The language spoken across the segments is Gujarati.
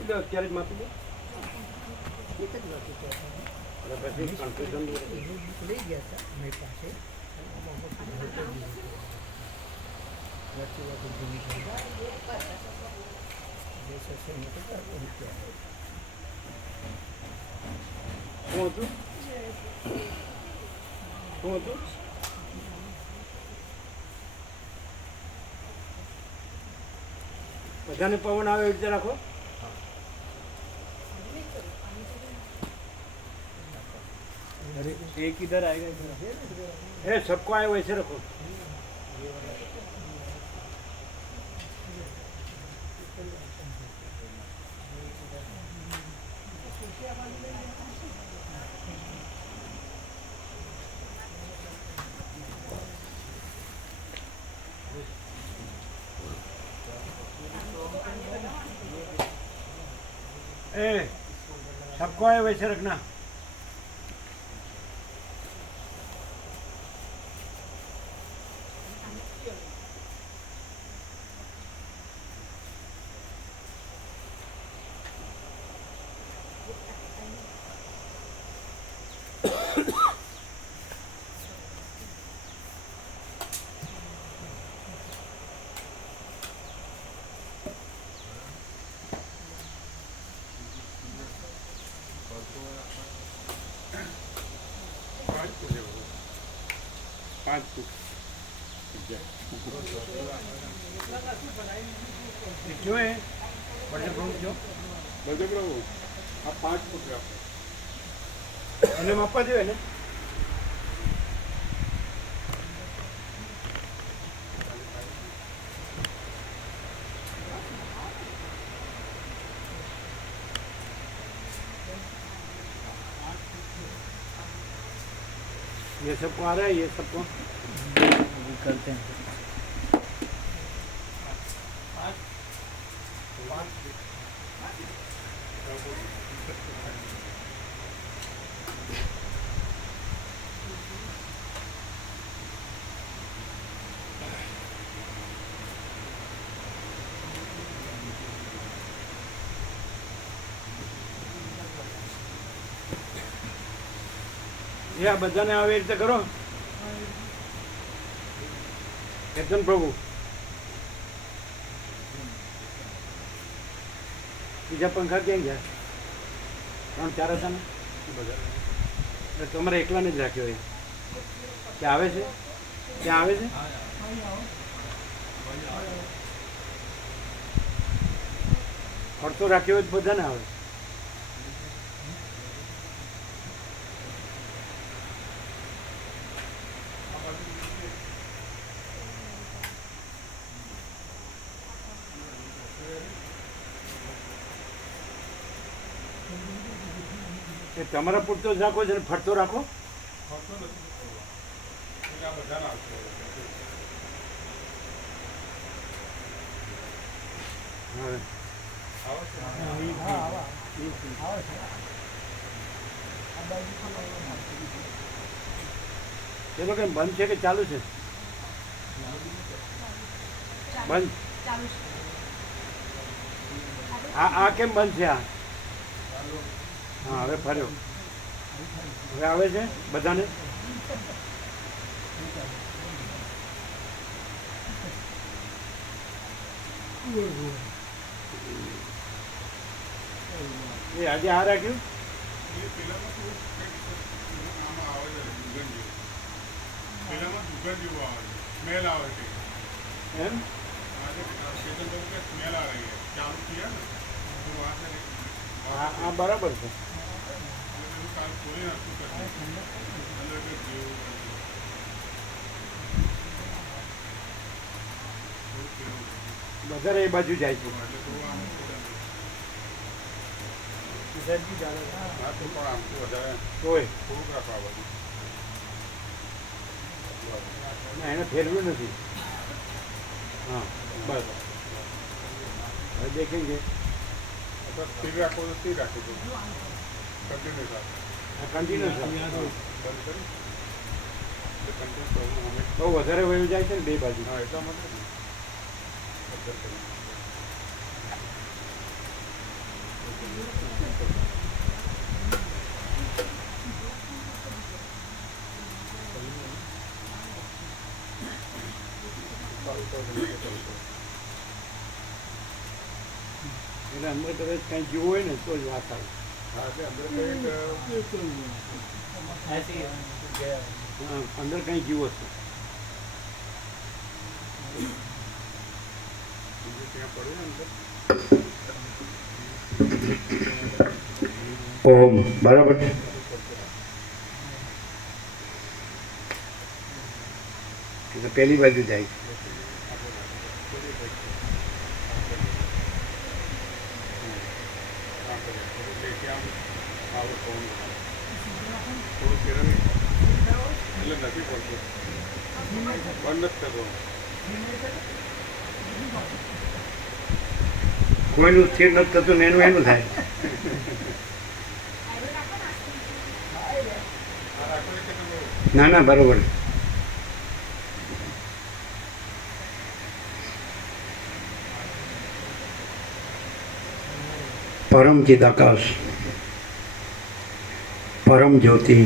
માપી દો, અત્યારે જ માપી દો. એક જ વાત છે અને પછી કન્ફ્યુઝન લઈ ગયા હતા મારી પાસે શું હતું? શું હતું? બધાને પવન આવે એવી રીતે રાખો. अरे एक इधर आएगा इधर એ सबको आए वैसे रखो. ए सबको आए वैसे रखना. पाँच फुट क्यों है बड़े प्रभु क्यों बड़े प्रभु आप 5 फुट रखो એને માપવા જોઈએ ને. ये सबको आ रहा है, ये सबको करते हैं. એ આ બધાને આવે એ રીતે કરો. કેતન પ્રભુ બીજા પંખા ક્યાં ગયા? 3-4 હતા ને એટલે તમારે એકલાને જ રાખ્યો એ. ક્યાં આવે છે? ક્યાં આવે છે? ફરતો રાખ્યો હોય તો બધાને આવે. એ તમારા પૂરતો જ રાખો છે ને ફરતો રાખો. ચલો કેમ બંધ છે કે ચાલુ છે? બંધ. આ કેમ બંધ છે? હા હવે ફર્યો. હવે આવે છે બધાને. એ આજે આ રાખ્યું. એમ હા બરાબર છે. વધારે એ બાજુ જાય છે. કોઈ એને ફેરવ્યું નથી. હા બસ હવે દેખેંગે. કન્ટિન્યુ બહુ વધારે વયું જાય છે ને બે બાજુ. હા એટલા માટે. એટલે અંદર કદાચ કાંઈ જીવ હોય ને તો જ વાત આવે. ऐसे ही गया હા, અંદર કંઈ જીવ હશે. ઓમ બરાબર છે. એટલે પહેલી બાજુ જાય છે. કોઈનું સ્થિર નથી થતું ને એનું એનું થાય. ના ના બરોબર. પરમ ચિદાકાશ, પરમ જ્યોતિ,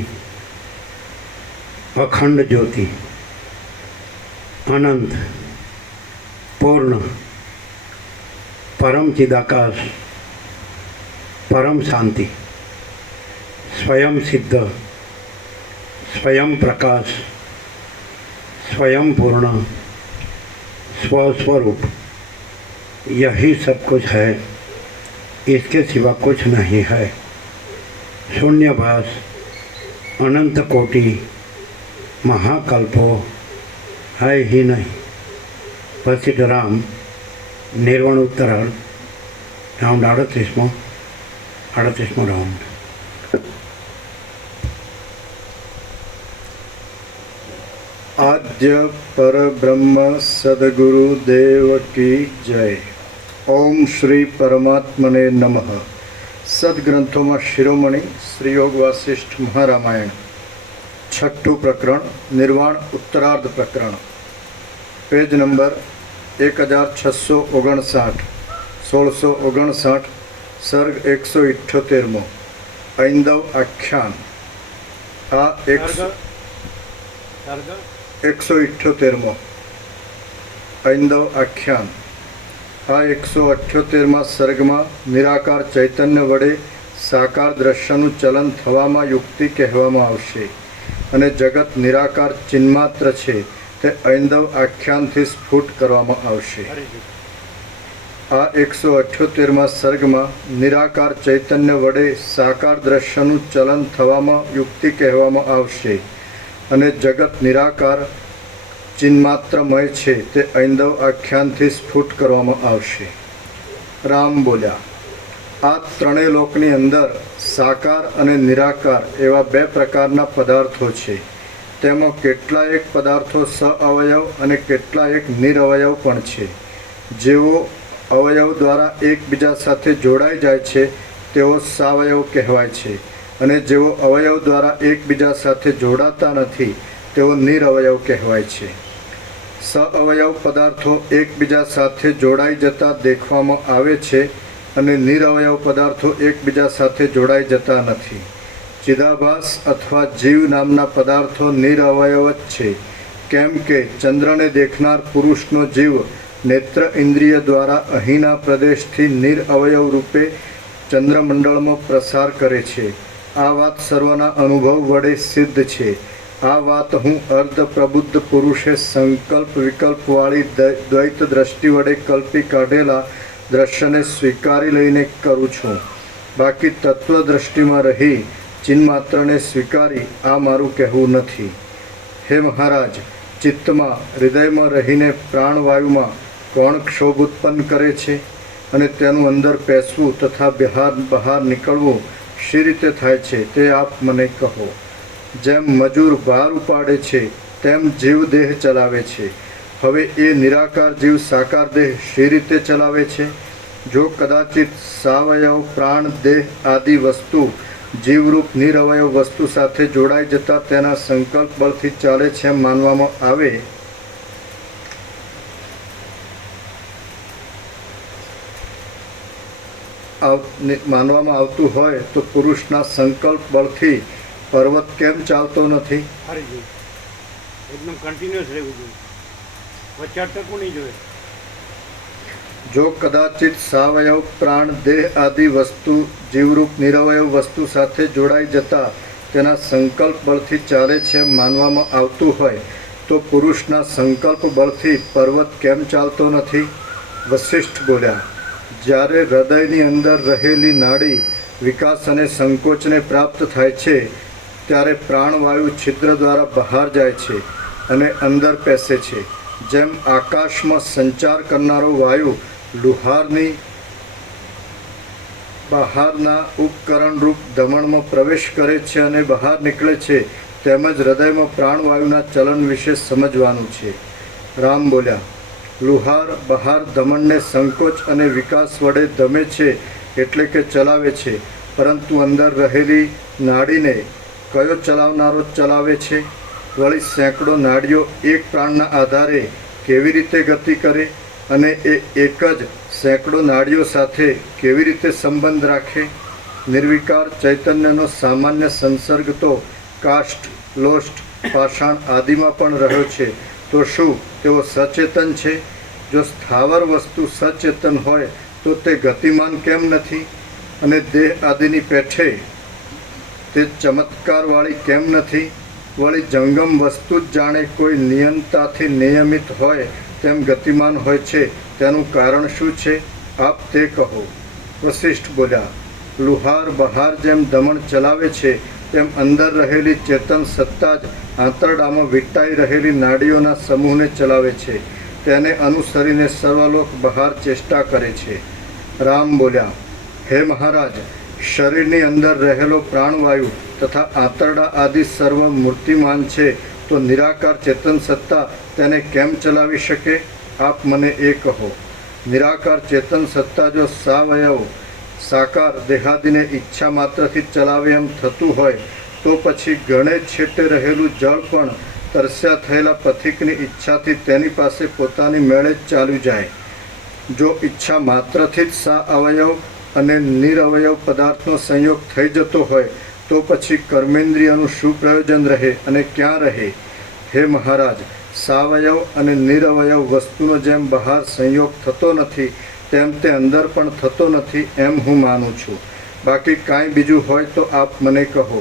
અખંડ જ્યોતિ, અનંત, પૂર્ણ, પરમ ચિદાકાશ, પરમ શાંતિ, स्वयं सिद्ध, स्वयं प्रकाश, स्वयं पूर्ण, स्वस्वरूप, यही सब कुछ है, इसके सिवा कुछ नहीं है. शून्यभास, अनंत कोटि, महाकल्पो है ही नहीं. वशिष्ठ राम निर्वाण उत्तरार्ध राउंड 38मो राउंड. आद्य पर ब्रह्म सद्गुरु देव की जय. ओम श्री परमात्मने नमः. सदग्रंथों में शिरोमणि श्री योग वासिष्ठ महारामायण छठू प्रकरण निर्वाण उत्तरार्ध प्रकरण पेज नंबर 1659 1659 सर्ग 178 ऐंदव आख्यान. आ 178 ऐंदव आख्यान. आ 178 सर्ग में निराकार चैतन्य वडे साकार दृश्यનું ચલન થવામાં યુક્તિ કહેવામાં આવશે અને જગત નિરાકાર ચિન્માત્ર છે તે ઐંદવ આખ્યાનથી સ્ફુટ કરવામાં આવશે. આ 178 સર્ગમાં નિરાકાર ચૈતન્ય વડે સાકાર દૃશ્યનું ચલન થવામાં યુક્તિ કહેવામાં આવશે અને જગત નિરાકાર ચિન્માત્રમય છે તે ઐંદવ આખ્યાનથી સ્ફુટ કરવામાં આવશે. રામ બોલ્યા, આ ત્રણેય લોકની અંદર સાકાર અને નિરાકાર એવા બે પ્રકારના પદાર્થો છે. તેમાં કેટલાયક પદાર્થો સઅવયવ અને કેટલાયક નિરવયવ પણ છે. જેઓ અવયવ દ્વારા એકબીજા સાથે જોડાઈ જાય છે તેઓ સાવયવ કહેવાય છે અને જેઓ અવયવ દ્વારા એકબીજા સાથે જોડાતા નથી તેઓ નિરવયવ કહેવાય છે. સઅવયવ પદાર્થો એકબીજા સાથે જોડાઈ જતા દેખવામાં આવે છે અને નિરવયવ પદાર્થો એકબીજા સાથે જોડાઈ જતા નથી. ચિદાભાસ અથવા જીવ નામના પદાર્થો નિરવયવ જ છે. કેમ કે ચંદ્રને દેખનાર પુરુષનો જીવ નેત્ર ઇન્દ્રિય દ્વારા અહીંના પ્રદેશથી નિરઅવયવ રૂપે ચંદ્રમંડળમાં પ્રસાર કરે છે. આ વાત સર્વના અનુભવ વડે સિદ્ધ છે. આ વાત હું અર્ધ પ્રબુદ્ધ પુરુષે સંકલ્પ વિકલ્પવાળી દ્વૈત દ્રષ્ટિ વડે કલ્પી કાઢેલા દ્રશ્યને સ્વીકારી લઈને કરું છું. બાકી તત્વ દ્રષ્ટિમાં રહી ચિન્માત્રને સ્વીકારી આ મારું કહેવું નથી. હે મહારાજ, ચિત્તમાં હૃદયમાં રહીને પ્રાણવાયુમાં કોણ ક્ષોભ ઉત્પન્ન કરે છે અને તેનું અંદર પેસવું તથા બહાર નીકળવું શી રીતે થાય છે તે આપ મને કહો. જેમ મજૂર ભાર ઉપાડે છે તેમ જીવ દેહ ચલાવે છે. હવે એ નિરાકાર જીવ સાકાર દેહ શી રીતે ચલાવે છે? જો કદાચિત સાવયવ પ્રાણ દેહ આદિ વસ્તુ જીવરૂપ નિરવયવ વસ્તુ સાથે જોડાઈ જતા તેના સંકલ્પ બળથી ચાલે છે એમ માનવામાં આવતું હોય તો પુરુષના સંકલ્પ બળથી પર્વત કેમ ચાલતો નથી? એકદમ કન્ટિન્યુઅસ રહેવું જોઈએ. વચ્ચે અટકવું નહીં જોઈએ. જો કદાચિત સાવયવ પ્રાણ દેહ આદિ વસ્તુ જીવરૂપ નિરવયવ વસ્તુ સાથે જોડાઈ જતા તેના સંકલ્પ બળથી ચાલે છે એમ માનવામાં આવતું હોય તો પુરુષના સંકલ્પ બળથી પર્વત કેમ ચાલતો નથી? વશિષ્ઠ બોલ્યા, જ્યારે હૃદયની અંદર રહેલી નાડી વિકાસ અને સંકોચને પ્રાપ્ત થાય છે ત્યારે પ્રાણવાયુ છિદ્ર દ્વારા બહાર જાય છે અને અંદર પેસે છે. જેમ આકાશમાં સંચાર કરનારો વાયુ લુહારની બહારના ઉપકરણ રૂપ ધમણમાં પ્રવેશ કરે છે અને બહાર નીકળે છે, તેમજ હૃદયમાં પ્રાણવાયુના ચલન વિશે સમજવાનું છે. રામ બોલ્યા, લુહાર બહાર ધમણને સંકોચ અને વિકાસ વડે ધમે છે એટલે કે ચલાવે છે, પરંતુ અંદર રહેલી નાડીને કયો ચલાવનારો ચલાવે છે? વળી સેંકડો નાડીઓ એક પ્રાણના આધારે કેવી રીતે ગતિ કરે અને એ એક જ સેંકડો નાડીઓ સાથે કેવી રીતે સંબંધ રાખે? નિર્વિકાર ચૈતન્યનો સામાન્ય સંસર્ગ તો કાષ્ઠ, લોષ્ટ, પાષાણ આદિમાં પણ રહ્યો છે, તો શું તેઓ સચેતન છે? જો સ્થાવર વસ્તુ સચેતન હોય તો તે ગતિમાન કેમ નથી? અને દેહ આદિની પેઠે તે ચમત્કારવાળી કેમ નથી? વળી જંગમ વસ્તુ જ જાણે કોઈ નિયંતાથી નિયમિત હોય તેમ ગતિમાન હોય છે, તેનું કારણ શું છે? આપ તે કહો. વશિષ્ઠ બોલ્યા, લુહાર બહાર જેમ દમણ ચલાવે છે તેમ અંદર રહેલી ચેતન સત્તા જ આંતરડામાં વીંટાઈ રહેલી નાડીઓના સમૂહને ચલાવે છે. તેને અનુસરીને સર્વલોક બહાર ચેષ્ટા કરે છે. રામ બોલ્યા, હે મહારાજ, શરીરની અંદર રહેલો પ્રાણવાયુ તથા આંતરડા આદિ સર્વ મૂર્તિમાન છે, તો નિરાકાર ચેતન સત્તા તેને કેમ ચલાવી શકે? આપ મને એ કહો. નિરાકાર ચેતન સત્તા જો સાવયવ સાકાર દેહાદિને ઈચ્છા માત્રથી ચલાવે એમ થતું હોય તો પછી ગણે છેટે રહેલું જળ પણ તરસ્યા થયેલા પથિકની ઈચ્છાથી તેની પાસે પોતાની મેળે જ ચાલ્યું જાય. જો ઈચ્છા માત્રથી જ સા અવયવ અને નિરવયવ પદાર્થનો સંયોગ થઈ જતો હોય તો પછી કર્મેન્દ્રિયનું શું પ્રયોજન રહે અને ક્યાં રહે? હે મહારાજ, સાવયવ અને નિરવયવ વસ્તુનો જેમ બહાર સંયોગ થતો નથી તેમ તે અંદર પણ થતો નથી એમ હું માનું છું. બાકી કાંઈ બીજું હોય તો આપ મને કહો.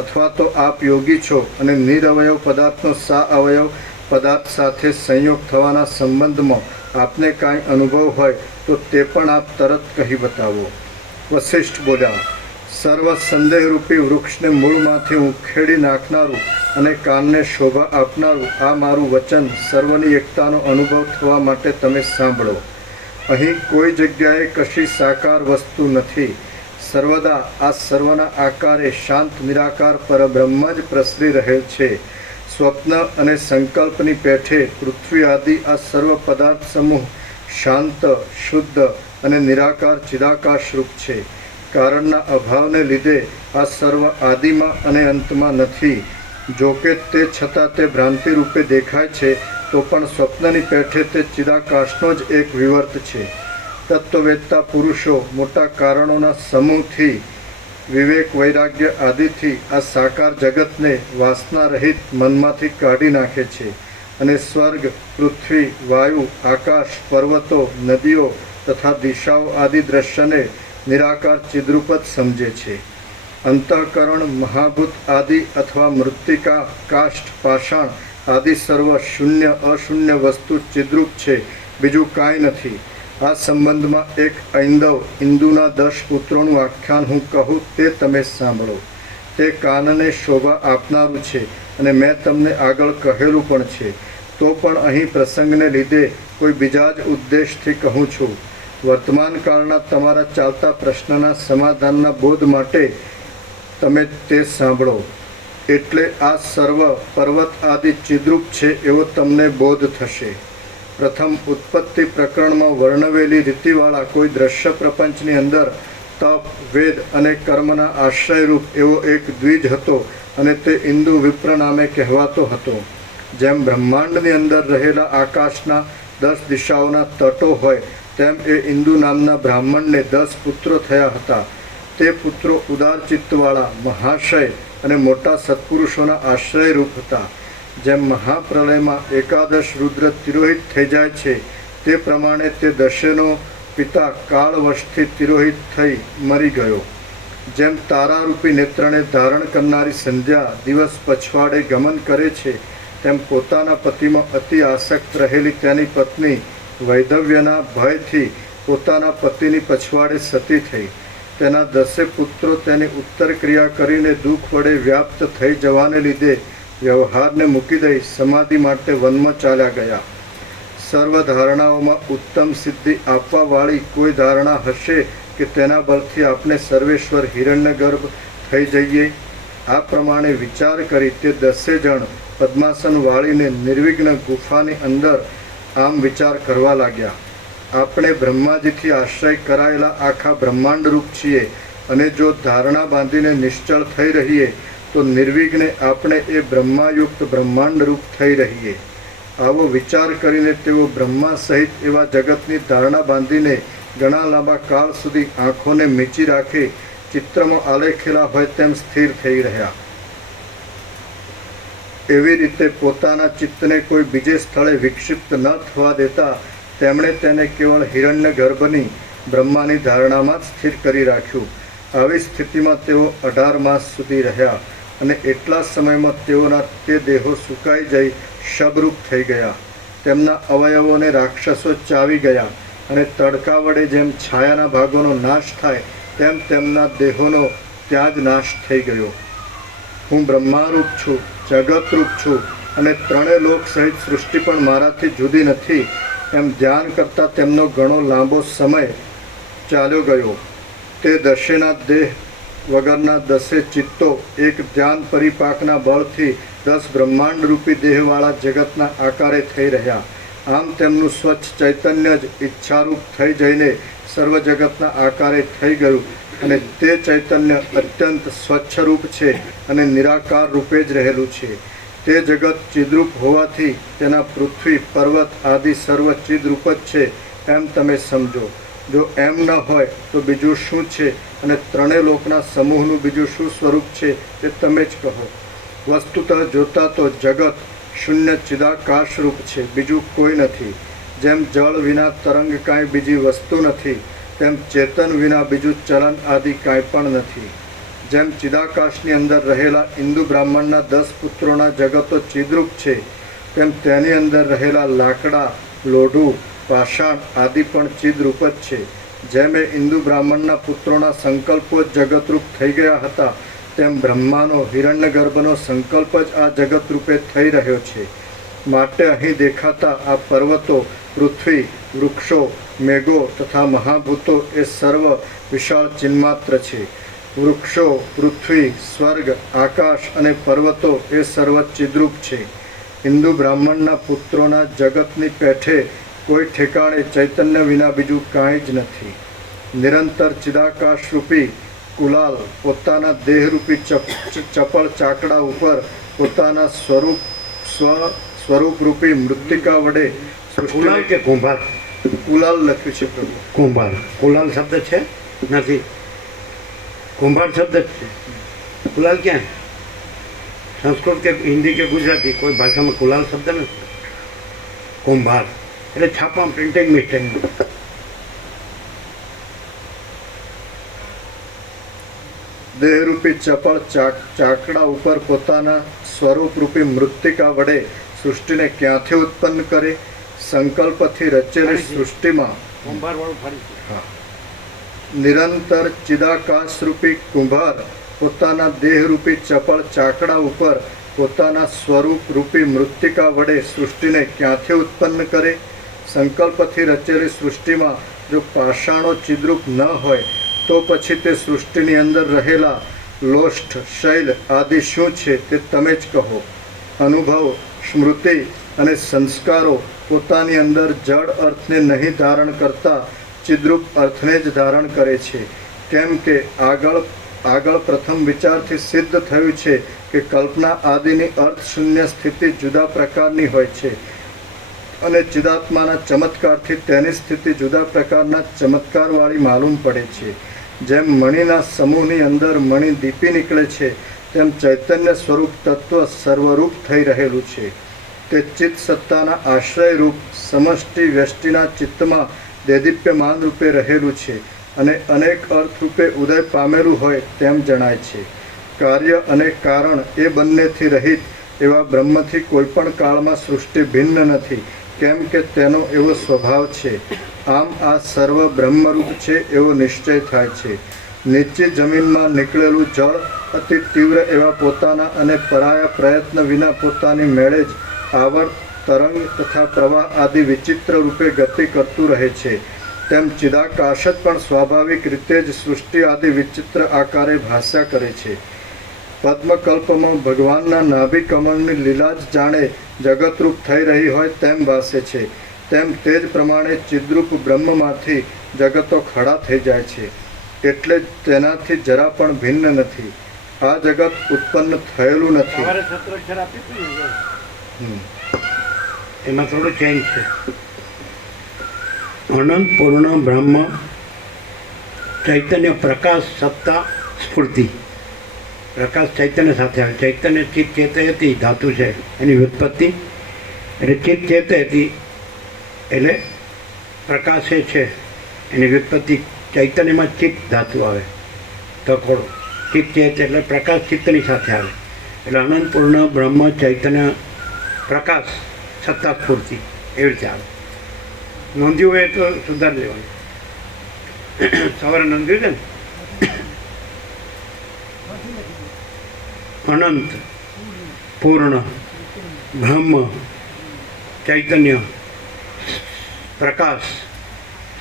અથવા તો આપ યોગી છો અને નિરવયવ પદાર્થનો સા અવયવ પદાર્થ સાથે સંયોગ થવાના સંબંધમાં આપને કાંઈ અનુભવ હોય તો તે પણ આપ તરત કહી બતાવો. વશિષ્ઠ બોલ્યા, સર્વ સંદેહરૂપી વૃક્ષને મૂળમાંથી ઉખેડી નાખનારું અને કાનને શોભા આપનારું આ મારું વચન સર્વની એકતાનો અનુભવ થવા માટે તમે સાંભળો. અહીં કોઈ જગ્યાએ કશી સાકાર વસ્તુ નથી. સર્વદા આ સર્વના આકારે શાંત નિરાકાર પરબ્રહ્મ જ પ્રસરી રહેલ છે. સ્વપ્ન અને સંકલ્પની પેઠે પૃથ્વી આદિ આ સર્વ પદાર્થ સમૂહ શાંત, શુદ્ધ અને નિરાકાર ચિદાકાશ રૂપ છે. કારણના અભાવને લીધે આ સર્વ આદિમાં અને અંતમાં નથી. જોકે તે છતાં તે ભ્રાંતિ રૂપે દેખાય છે તો પણ સ્વપ્નની પેઠે તે ચિદાકાશનો જ એક વિવર્ત છે. તત્વવેત્તા પુરુષો મોટા કારણોના સમૂહથી વિવેક વૈરાગ્ય આદિથી આ સાકાર જગતને વાસના રહિત મનમાંથી કાઢી નાખે છે અને સ્વર્ગ, પૃથ્વી, વાયુ, આકાશ, પર્વતો, નદીઓ તથા દિશાઓ આદિ દ્રશ્યને નિરાકાર ચિદ્રૂપ જ સમજે છે. અંતઃકરણ, મહાભૂત આદિ અથવા મૃત્તિકા, કાષ્ઠ, પાષાણ આદિ સર્વ શૂન્ય અશૂન્ય વસ્તુ ચિદ્રૂપ છે, બીજું કાંઈ નથી. આ સંબંધમાં એક ઐંદવ ઇન્દુના 10 પુત્રોનું આખ્યાન હું કહું તે તમે સાંભળો. તે કાનને શોભા આપનારું છે અને મેં તમને આગળ કહેલું પણ છે. તો પણ અહીં પ્રસંગને લીધે કોઈ બીજા જ ઉદ્દેશથી કહું છું. વર્તમાન કાળના તમારા ચાલતા પ્રશ્નના સમાધાનના બોધ માટે તમે તે સાંભળો. એટલે આ સર્વ પર્વત આદિ ચિદ્રૂપ છે એવો તમને બોધ થશે. પ્રથમ ઉત્પત્તિ પ્રકરણમાં વર્ણવેલી રીતિવાળા કોઈ દ્રશ્ય પ્રપંચની અંદર તપ, વેદ અને કર્મના આશ્રયરૂપ એવો એક દ્વિજ હતો અને તે ઇન્દુ વિપ્ર નામે કહેવાતો હતો. જેમ બ્રહ્માંડની અંદર રહેલા આકાશના 10 દિશાઓના તટો હોય તેમ એ ઇન્દુ નામના બ્રાહ્મણને 10 પુત્રો થયા હતા. તે પુત્રો ઉદાર ચિત્તવાળા મહાશય અને મોટા સત્પુરુષોના આશ્રયરૂપ હતા. જેમ મહાપ્રલયમાં એકાદશ રુદ્ર તિરોહિત થઈ જાય છે તે પ્રમાણે તે દશેનો પિતા કાળવશથી તિરોહિત થઈ મરી ગયો. જેમ તારારૂપી નેત્રને ધારણ કરનારી સંધ્યા દિવસ પછવાડે ગમન કરે છે તેમ પોતાના પતિમાં અતિ આસક્ત રહેલી તેની પત્ની વૈધવ્યના ભયથી પોતાના પતિની પછવાડે સતી થઈ. તેના 10 પુત્રો તેની ઉત્તર ક્રિયા કરીને દુઃખ વડે વ્યાપ્ત થઈ જવાને લીધે વ્યવહારને મૂકી દઈ સમાધિ માટે વનમાં ચાલ્યા ગયા. સર્વ ધારણાઓમાં ઉત્તમ સિદ્ધિ આપવાવાળી કોઈ ધારણા હશે કે તેના બળથી આપણે સર્વેશ્વર હિરણ્યગર્ભ થઈ જઈએ? આ પ્રમાણે વિચાર કરી તે 10 જણ પદ્માસન વાળીને નિર્વિઘ્ન ગુફાની અંદર આમ વિચાર કરવા લાગ્યા. આપણે બ્રહ્માજીથી આશ્રય કરાયેલા આખા બ્રહ્માંડ રૂપ છીએ અને જો ધારણા બાંધીને નિશ્ચળ થઈ રહીએ તો નિર્વિઘ્ને આપણે એ બ્રહ્માયુક્ત બ્રહ્માંડ રૂપ થઈ રહીએ. આવો વિચાર કરીને તેઓ બ્રહ્મા સહિત એવા જગતની ધારણા બાંધીને ઘણા લાંબા કાળ સુધી આંખોને મીચી રાખી ચિત્રમાં આલેખેલા હોય તેમ સ્થિર થઈ રહ્યા. એવી રીતે પોતાના ચિત્તને કોઈ બીજે સ્થળે વિક્ષિપ્ત ન થવા દેતા તેમણે તેને કેવળ હિરણ્ય ગર્ભની બ્રહ્માની ધારણામાં જ સ્થિર કરી રાખ્યું. આવી સ્થિતિમાં તેઓ 18 માસ સુધી રહ્યા અને એટલા સમયમાં તેઓના તે દેહો સુકાઈ જઈ શબરૂપ થઈ ગયા. તેમના અવયવોને રાક્ષસો ચાવી ગયા અને તડકા વડે જેમ છાયાના ભાગોનો નાશ થાય તેમ તેમના દેહોનો ત્યાં જ નાશ થઈ ગયો. હું બ્રહ્મારૂપ છું, જગતરૂપ છું અને 3 લોક સહિત સૃષ્ટિ પણ મારાથી જુદી નથી એમ ધ્યાન કરતાં તેમનો ઘણો લાંબો સમય ચાલ્યો ગયો. તે દશેના દેહ વગરના 10 ચિત્તો એક ધ્યાન પરિપાકના બળથી 10 બ્રહ્માંડ રૂપી દેહવાળા જગતના આકારે થઈ રહ્યા. આમ તેમનું સ્વચ્છ ચૈતન્ય જ ઈચ્છારૂપ થઈ જઈને સર્વ જગતના આકારે થઈ ગયું અને તે ચૈતન્ય અત્યંત સ્વચ્છરૂપ છે અને નિરાકાર રૂપે જ રહેલું છે. તે જગત ચિદ્રૂપ હોવાથી તેના પૃથ્વી પર્વત આદિ સર્વ ચિદ્રૂપ જ છે એમ તમે સમજો. જો એમ ન હોય તો બીજું શું છે અને 3 લોકના સમૂહનું બીજું શું સ્વરૂપ છે તે તમે જ કહો. વસ્તુતઃ જોતા તો જગત શૂન્ય ચિદાકાશ રૂપ છે, બીજું કોઈ નથી. જેમ જળ વિના તરંગ કાંઈ બીજી વસ્તુ નથી તેમ ચેતન વિના બીજું ચલન આદિ કાંઈ પણ નથી. જેમ ચિદાકાશની અંદર રહેલા ઇન્દુ બ્રાહ્મણના 10 પુત્રોના જગતો ચિદ્રૂપ છે તેમ તેની અંદર રહેલા લાકડા, લોઢું, પાષાણ આદિ પણ ચિદ્રૂપ જ છે. જેમ એ ઇન્દુ બ્રાહ્મણના પુત્રોના સંકલ્પો જગતરૂપ થઈ ગયા હતા તેમ બ્રહ્માનો હિરણ્યગર્ભનો સંકલ્પ જ આ જગત રૂપે થઈ રહ્યો છે. માટે અહીં દેખાતા આ પર્વતો, પૃથ્વી, વૃક્ષો, મેઘો તથા મહાભૂતો એ સર્વ વિશાળ ચિન્માત્ર છે. વૃક્ષો, પૃથ્વી, સ્વર્ગ, આકાશ અને પર્વતો એ સર્વ ચિદ્રૂપ છે. હિન્દુ બ્રાહ્મણના પુત્રોના જગતની પેઠે કોઈ ઠેકાણે ચૈતન્ય વિના બીજું કાંઈ જ નથી. નિરંતર ચિદાકાશરૂપી કુલાલ પોતાના દેહરૂપી ચપળ ચાકડા ઉપર પોતાના સ્વરૂપરૂપી મૃત્તિકા વડે કુલાલ કે કુંભાર? કુલાલ લખ્યું છે પ્રભુ. કુંભાર. કુલાલ શબ્દ છે? નથી. કુંભાર શબ્દ જ છે. કુલાલ ક્યાં? સંસ્કૃત કે હિન્દી કે ગુજરાતી કોઈ ભાષામાં કુલાલ શબ્દ નથી. કુંભાર એટલે છાપા પ્રિન્ટિંગ મિસ્ટેક. દેહરૂપી ચપળ ચાકડા ઉપર પોતાના સ્વરૂપરૂપી મૃત્તિકા વડે સૃષ્ટિને ક્યાંથી ઉત્પન્ન કરે? સંકલ્પથી રચેલી સૃષ્ટિમાં કુંભાર વાળું ફરી. નિરંતર ચિદાકાશરૂપી કુંભાર પોતાના દેહરૂપી ચપળ ચાકડા ઉપર પોતાના સ્વરૂપરૂપી મૃત્તિકા વડે સૃષ્ટિને ક્યાંથી ઉત્પન્ન કરે? સંકલ્પથી રચેલી સૃષ્ટિમાં જો પાષાણો ચિદ્રૂપ ન હોય તો પછી તે સૃષ્ટિની અંદર રહેલા લોષ્ઠ, શૈલ આદિ શું છે તે તમે જ કહો. અનુભવ, સ્મૃતિ અને સંસ્કારો પોતાની અંદર જડ અર્થને નહીં ધારણ કરતા ચિદ્રૂપ અર્થને જ ધારણ કરે છે. કેમ કે આગળ પ્રથમ વિચારથી સિદ્ધ થયું છે કે કલ્પના આદિની અર્થ શૂન્ય સ્થિતિ જુદા પ્રકારની હોય છે અને ચિદાત્માના ચમત્કારથી તેની સ્થિતિ જુદા પ્રકારના ચમત્કારવાળી માલુમ પડે છે. જેમ મણિના સમૂહની અંદર મણિ દીપી નીકળે છે તેમ ચૈતન્ય સ્વરૂપ તત્વ સર્વરૂપ થઈ રહેલું છે. તે ચિત્ત સત્તાના આશ્રયરૂપ સમષ્ટિ વ્યષ્ટિના ચિત્તમાં દેદીપ્યમાન રૂપે રહેલું છે અને અનેક અર્થરૂપે ઉદય પામેલું હોય તેમ જણાય છે. કાર્ય અને કારણ એ બંનેથી રહિત એવા બ્રહ્મથી કોઈપણ કાળમાં સૃષ્ટિ ભિન્ન નથી, કેમ કે તેનો એવો સ્વભાવ છે. આમ આ સર્વ બ્રહ્મરૂપ છે એવો નિશ્ચય થાય છે. નીચી જમીનમાં નીકળેલું જળ અતિ તીવ્ર એવા પોતાના અને પરાયા પ્રયત્ન વિના પોતાની મેળે જ આવર્ત, તરંગ તથા પ્રવાહ આદિ વિચિત્ર રૂપે ગતિ કરતું રહે છે, તેમ ચિદાકાશ જ પણ સ્વાભાવિક રીતે જ સૃષ્ટિ આદિ વિચિત્ર આકારે ભાસ્યા કરે છે. પદ્મકલ્પમાં ભગવાનના નાભિ કમળની લીલા જ જાણે જગતરૂપ થઈ રહી હોય તેમ ભાસે છે, તેમ તે જ પ્રમાણે ચિદ્રૂપ બ્રહ્મમાંથી જગતો ખડા થઈ જાય છે. એટલે જ તેનાથી જરા પણ ભિન્ન નથી. આ જગત ઉત્પન્ન થયેલું નથી. સવારે સત્રાક્ષર આપ્યું હતું ને, એમાં થોડું ચેન્જ છે. અનંત પૂર્ણ બ્રહ્મ ચૈતન્ય પ્રકાશ સત્તા સ્ફૂર્તિ. પ્રકાશ ચૈતન્ય સાથે આવે. ચૈતન્ય ચિત્ત ચેતે હતી ધાતુ છે એની વ્યુત્પત્તિ, એટલે ચિત્ત ચેતે હતી એટલે પ્રકાશ એ છે એની વ્યુત્પત્તિ. ચૈતન્યમાં ચિત્ત ધાતુ આવે તકોડો. ચિત્ત ચેત એટલે પ્રકાશ ચિત્તની સાથે આવે એટલે અનંત પૂર્ણ બ્રહ્મ ચૈતન્ય પ્રકાશ સત્તા સ્ફૂર્તિ એવી રીતે આવે. નોંધ્યું હોય તો સુધારી લેવાનું. સવારે નોંધ્યું છે ને, અનંત પૂર્ણ બ્રહ્મ ચૈતન્ય પ્રકાશ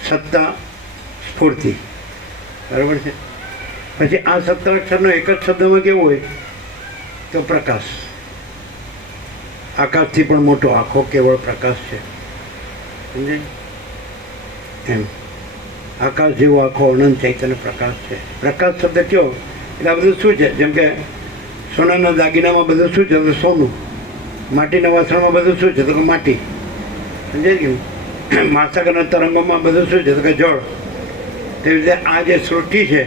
સત્તા સ્ફૂર્તિ. બરાબર છે. પછી આ સત્તાક્ષરનો એક જ શબ્દમાં કેવું હોય તો પ્રકાશ. આકાશથી પણ મોટો આખો કેવળ પ્રકાશ છે, સમજાય એમ. આકાશ જેવો આખો અનંત ચૈતન્ય પ્રકાશ છે. પ્રકાશ શબ્દ કયો એટલે આ બધું શું છે? જેમ કે સોનાના દાગીનામાં બધું શું છે તો સોનું, માટીના વાસણમાં બધું શું છે તો કે માટી, સમજાય કે માસાગરના તરંગોમાં બધું શું છે તો કે જળ. તેવી રીતે આ જે સૃષ્ટિ છે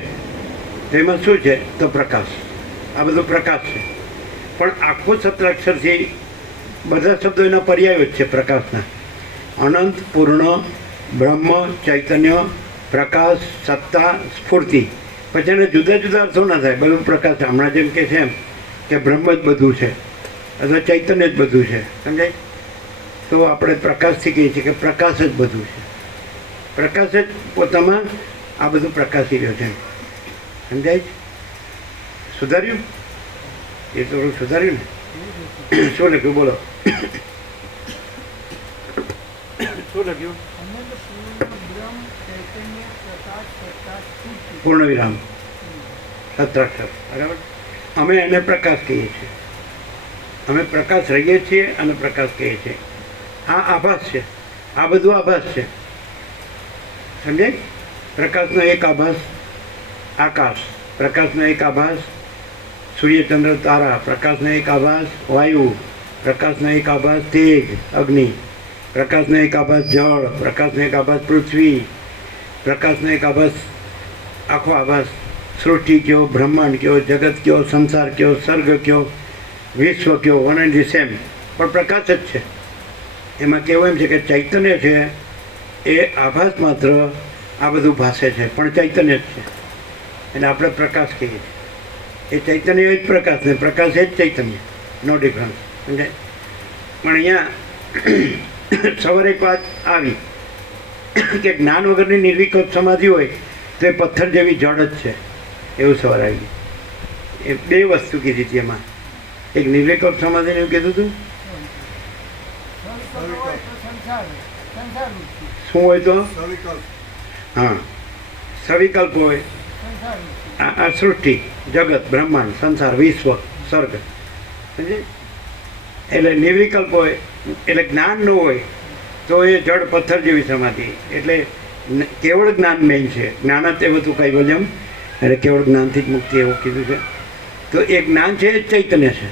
તેમાં શું છે તો પ્રકાશ. આ બધું પ્રકાશ છે. પણ આખું સત્રાક્ષરથી બધા શબ્દો એના પર્યાયો જ છે પ્રકાશના. અનંત પૂર્ણ બ્રહ્મ ચૈતન્ય પ્રકાશ સત્તા સ્ફૂર્તિ. પછી એને જુદા જુદા અર્થો ના થાય. બધું પ્રકાશ છે. હમણાં જેમ કે છે એમ કે બ્રહ્મ જ બધું છે અથવા ચૈતન્ય જ બધું છે, સમજાય? તો આપણે પ્રકાશથી કહીએ છીએ કે પ્રકાશ જ બધું છે. પ્રકાશ જ પોતામાં આ બધું પ્રકાશી રહ્યો છે, સમજાય? સુધાર્યું? એ થોડું સુધાર્યું ને? શું લખ્યું બોલો? શું લખ્યું? પૂર્ણ વિરામ સત્રાક્ષર. બરાબર. અમે એને પ્રકાશ કહીએ છીએ. અમે પ્રકાશ રહીએ છીએ અને પ્રકાશ કહીએ છીએ. આ આભાસ છે. આ બધું આભાસ છે, સમજાય? પ્રકાશનો એક આભાસ આકાશ, પ્રકાશનો એક આભાસ સૂર્યચંદ્ર તારા, પ્રકાશનો એક આભાસ વાયુ, પ્રકાશનો એક આભાસ તેજ અગ્નિ, પ્રકાશનો એક આભાસ જળ, પ્રકાશનો એક આભાસ પૃથ્વી, પ્રકાશનો એક આભાસ આખો આભાસ સૃષ્ટિ કયો, બ્રહ્માંડ કયો, જગત કયો, સંસાર કયો, સર્ગ કયો, વિશ્વ કયો, વન એન્ડ ધી સેમ, પણ પ્રકાશ જ છે. એમાં કેવું એમ છે કે ચૈતન્ય છે એ આભાસ માત્ર આ બધું ભાષે છે પણ ચૈતન્ય જ છે. એટલે આપણે પ્રકાશ કહીએ છીએ. એ ચૈતન્ય એ જ પ્રકાશ ને પ્રકાશ એ જ ચૈતન્ય, નો ડિફરન્સ, સમજાય? પણ અહીંયા સવારે એક વાત આવી કે જ્ઞાન વગરની નિર્વિકલ્પ સમાધિ હોય તો એ પથ્થર જેવી જડ જ છે, એવું સવારે આવી. એ બે વસ્તુ કીધી હતી એમાં. એક નિર્વિકલ્પ સમાધિને એવું કીધું હતું શું હોય તો હા સવિકલ્પ હોય. આ સૃષ્ટિ જગત બ્રહ્માંડ સંસાર વિશ્વ સર્ગ, સમજે? એટલે નિર્વિકલ્પ હોય એટલે જ્ઞાન ન હોય તો એ જડ પથ્થર જેવી સમાધિ. એટલે કેવળ જ્ઞાન મેઇન છે. જ્ઞાન જ એવું તું કૈવલ્યમ, એટલે કેવળ જ્ઞાનથી જ મુક્તિ એવું કીધું છે. તો એ જ્ઞાન છે એ ચૈતન્ય છે.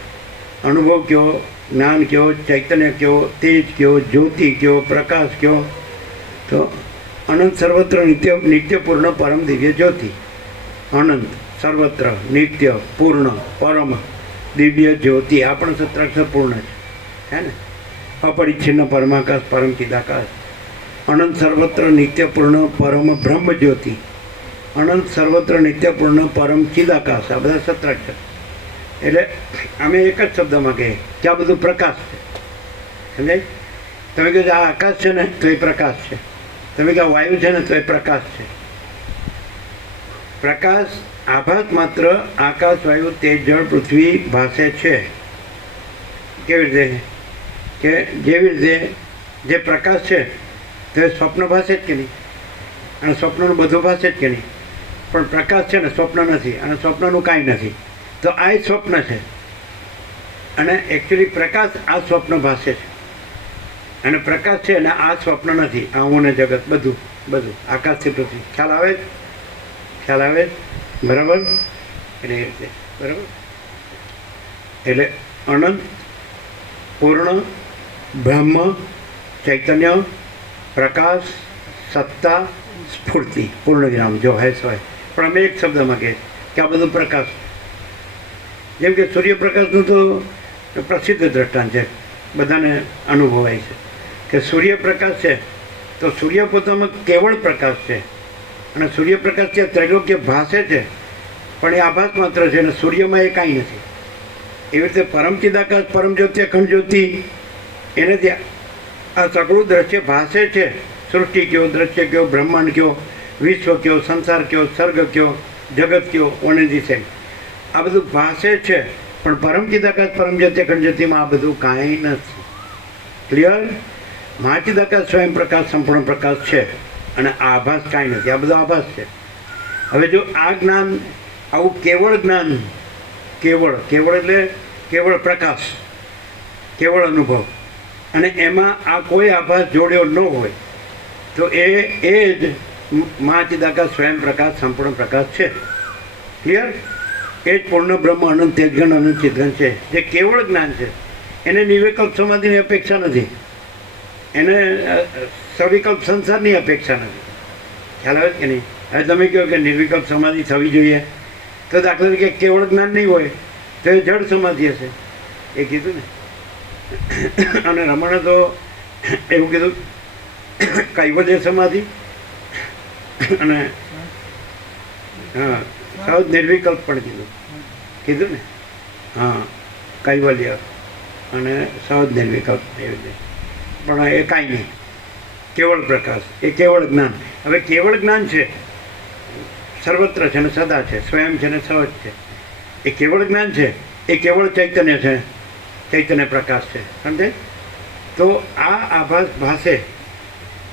અનુભવ કયો, જ્ઞાન કયો, ચૈતન્ય કયો, તેજ કયો, જ્યોતિ કયો, પ્રકાશ કયો, તો અનંત સર્વત્ર નિત્યપૂર્ણ પરમ દિવ્ય જ્યોતિ. અનંત, સર્વત્ર, નિત્ય, પૂર્ણ, પરમ, દિવ્ય જ્યોતિ. આ પણ સત્રાક્ષર પૂર્ણ છે, હે ને? અપરિચ્છિન્ન પરમાકાશ, પરમ ચિદાકાશ, અનંત, સર્વત્ર, નિત્ય, પૂર્ણ, પરમ બ્રહ્મ જ્યોતિ, અનંત, સર્વત્ર, નિત્ય, પૂર્ણ, પરમ ચિદાકાશ. આ બધા સત્રાક્ષર. એટલે અમે એક જ શબ્દમાં કહીએ કે આ બધું પ્રકાશ છે. સમજાય? તમે કહો આ આકાશ છે ને તો એ પ્રકાશ છે. તમે કહો વાયુ છે ને તો એ પ્રકાશ છે. પ્રકાશ આભાસ માત્ર આકાશ, વાયુ, તેજ, જળ, પૃથ્વી ભાસે છે. કેવી રીતે? કે જેવી રીતે જે પ્રકાશ છે તો એ સ્વપ્ન ભાસે જ કે નહીં? અને સ્વપ્નનું બધું ભાસે જ કે નહીં? પણ પ્રકાશ છે ને સ્વપ્ન નથી, અને સ્વપ્નનું કાંઈ નથી. તો આ સ્વપ્ન છે, અને એકચ્યુઅલી પ્રકાશ આ સ્વપ્ન ભાસે છે. અને પ્રકાશ છે અને આ સ્વપ્ન નથી. આ હું ને જગત બધું બધું આકાશથી પૃથ્વી. ખ્યાલ આવે? ખ્યાલ આવે? બરાબર? એટલે એ રીતે બરાબર. એટલે અનંત, પૂર્ણ, બ્રહ્મ, ચૈતન્ય, પ્રકાશ, સત્તા, સ્ફૂર્તિ, પૂર્ણ વિરામ જો હેસ હોય. પણ અમે એક શબ્દમાં કહીએ કે આ બધું પ્રકાશ. જેમ કે સૂર્યપ્રકાશનું તો પ્રસિદ્ધ દ્રષ્ટાંત છે, બધાને અનુભવાય છે કે સૂર્યપ્રકાશ છે તો સૂર્ય પોતામાં કેવળ પ્રકાશ છે, અને સૂર્યપ્રકાશ છે ત્રૈલોક્ય ભાસે છે, પણ એ આભાસ માત્ર છે, અને સૂર્યમાં એ કાંઈ નથી. એવી રીતે પરમ ચિદાકાશ, પરમ જ્યોતિ, અખંડ જ્યોતિ, એને ત્યાં આ સગળું દ્રશ્ય ભાસે છે. સૃષ્ટિ કયો, દ્રશ્ય કયો, બ્રહ્માંડ કયો, વિશ્વ કયો, સંસાર કયો, સર્ગ કયો, જગત કયો, ઓને દિશે આ બધું ભાસે છે. પણ પરમ ચિદાકાશ, પરમ જ્યોતિ, અખંડ જ્યોતિમાં આ બધું કાંઈ નથી. ક્લિયર? મહાચિદાકાશ સ્વયં પ્રકાશ, સંપૂર્ણ પ્રકાશ છે, અને આભાસ કાંઈ નથી. આ બધો આભાસ છે. હવે જો આ જ્ઞાન, આવું કેવળ જ્ઞાન, કેવળ કેવળ એટલે કેવળ પ્રકાશ, કેવળ અનુભવ, અને એમાં આ કોઈ આભાસ જોડ્યો ન હોય તો એ જ મહાચિદાકાશ સ્વયં પ્રકાશ, સંપૂર્ણ પ્રકાશ છે. ક્લિયર? એ જ પૂર્ણ બ્રહ્મ, અનંત, તેજગણ, અનંત ચિદગણ છે. જે કેવળ જ્ઞાન છે એને નિર્વિકલ્પ સમાધિની અપેક્ષા નથી, એને સવિકલ્પ સંસારની અપેક્ષા નથી. ખ્યાલ આવે કે નહીં? હવે તમે કહો કે નિર્વિકલ્પ સમાધિ થવી જોઈએ, તો દાખલા તરીકે કેવળ જ્ઞાન નહીં હોય તો એ જળ સમાધિ હશે. એ કીધું ને. અને રમણે તો એવું કીધું કૈવલ્ય સમાધિ, અને હા સહજ નિર્વિકલ્પ પણ કીધું ને. હા, કૈવલ્ય અને સહજ નિર્વિકલ્પ એવી રીતે. પણ એ કાંઈ નહીં, કેવળ પ્રકાશ, એ કેવળ જ્ઞાન. હવે કેવળ જ્ઞાન છે, સર્વત્ર છે ને સદા છે, સ્વયં છે ને સહજ છે. એ કેવળ જ્ઞાન છે, એ કેવળ ચૈતન્ય છે, ચૈતન્ય પ્રકાશ છે. સમજે? તો આ આભાસ ભાસે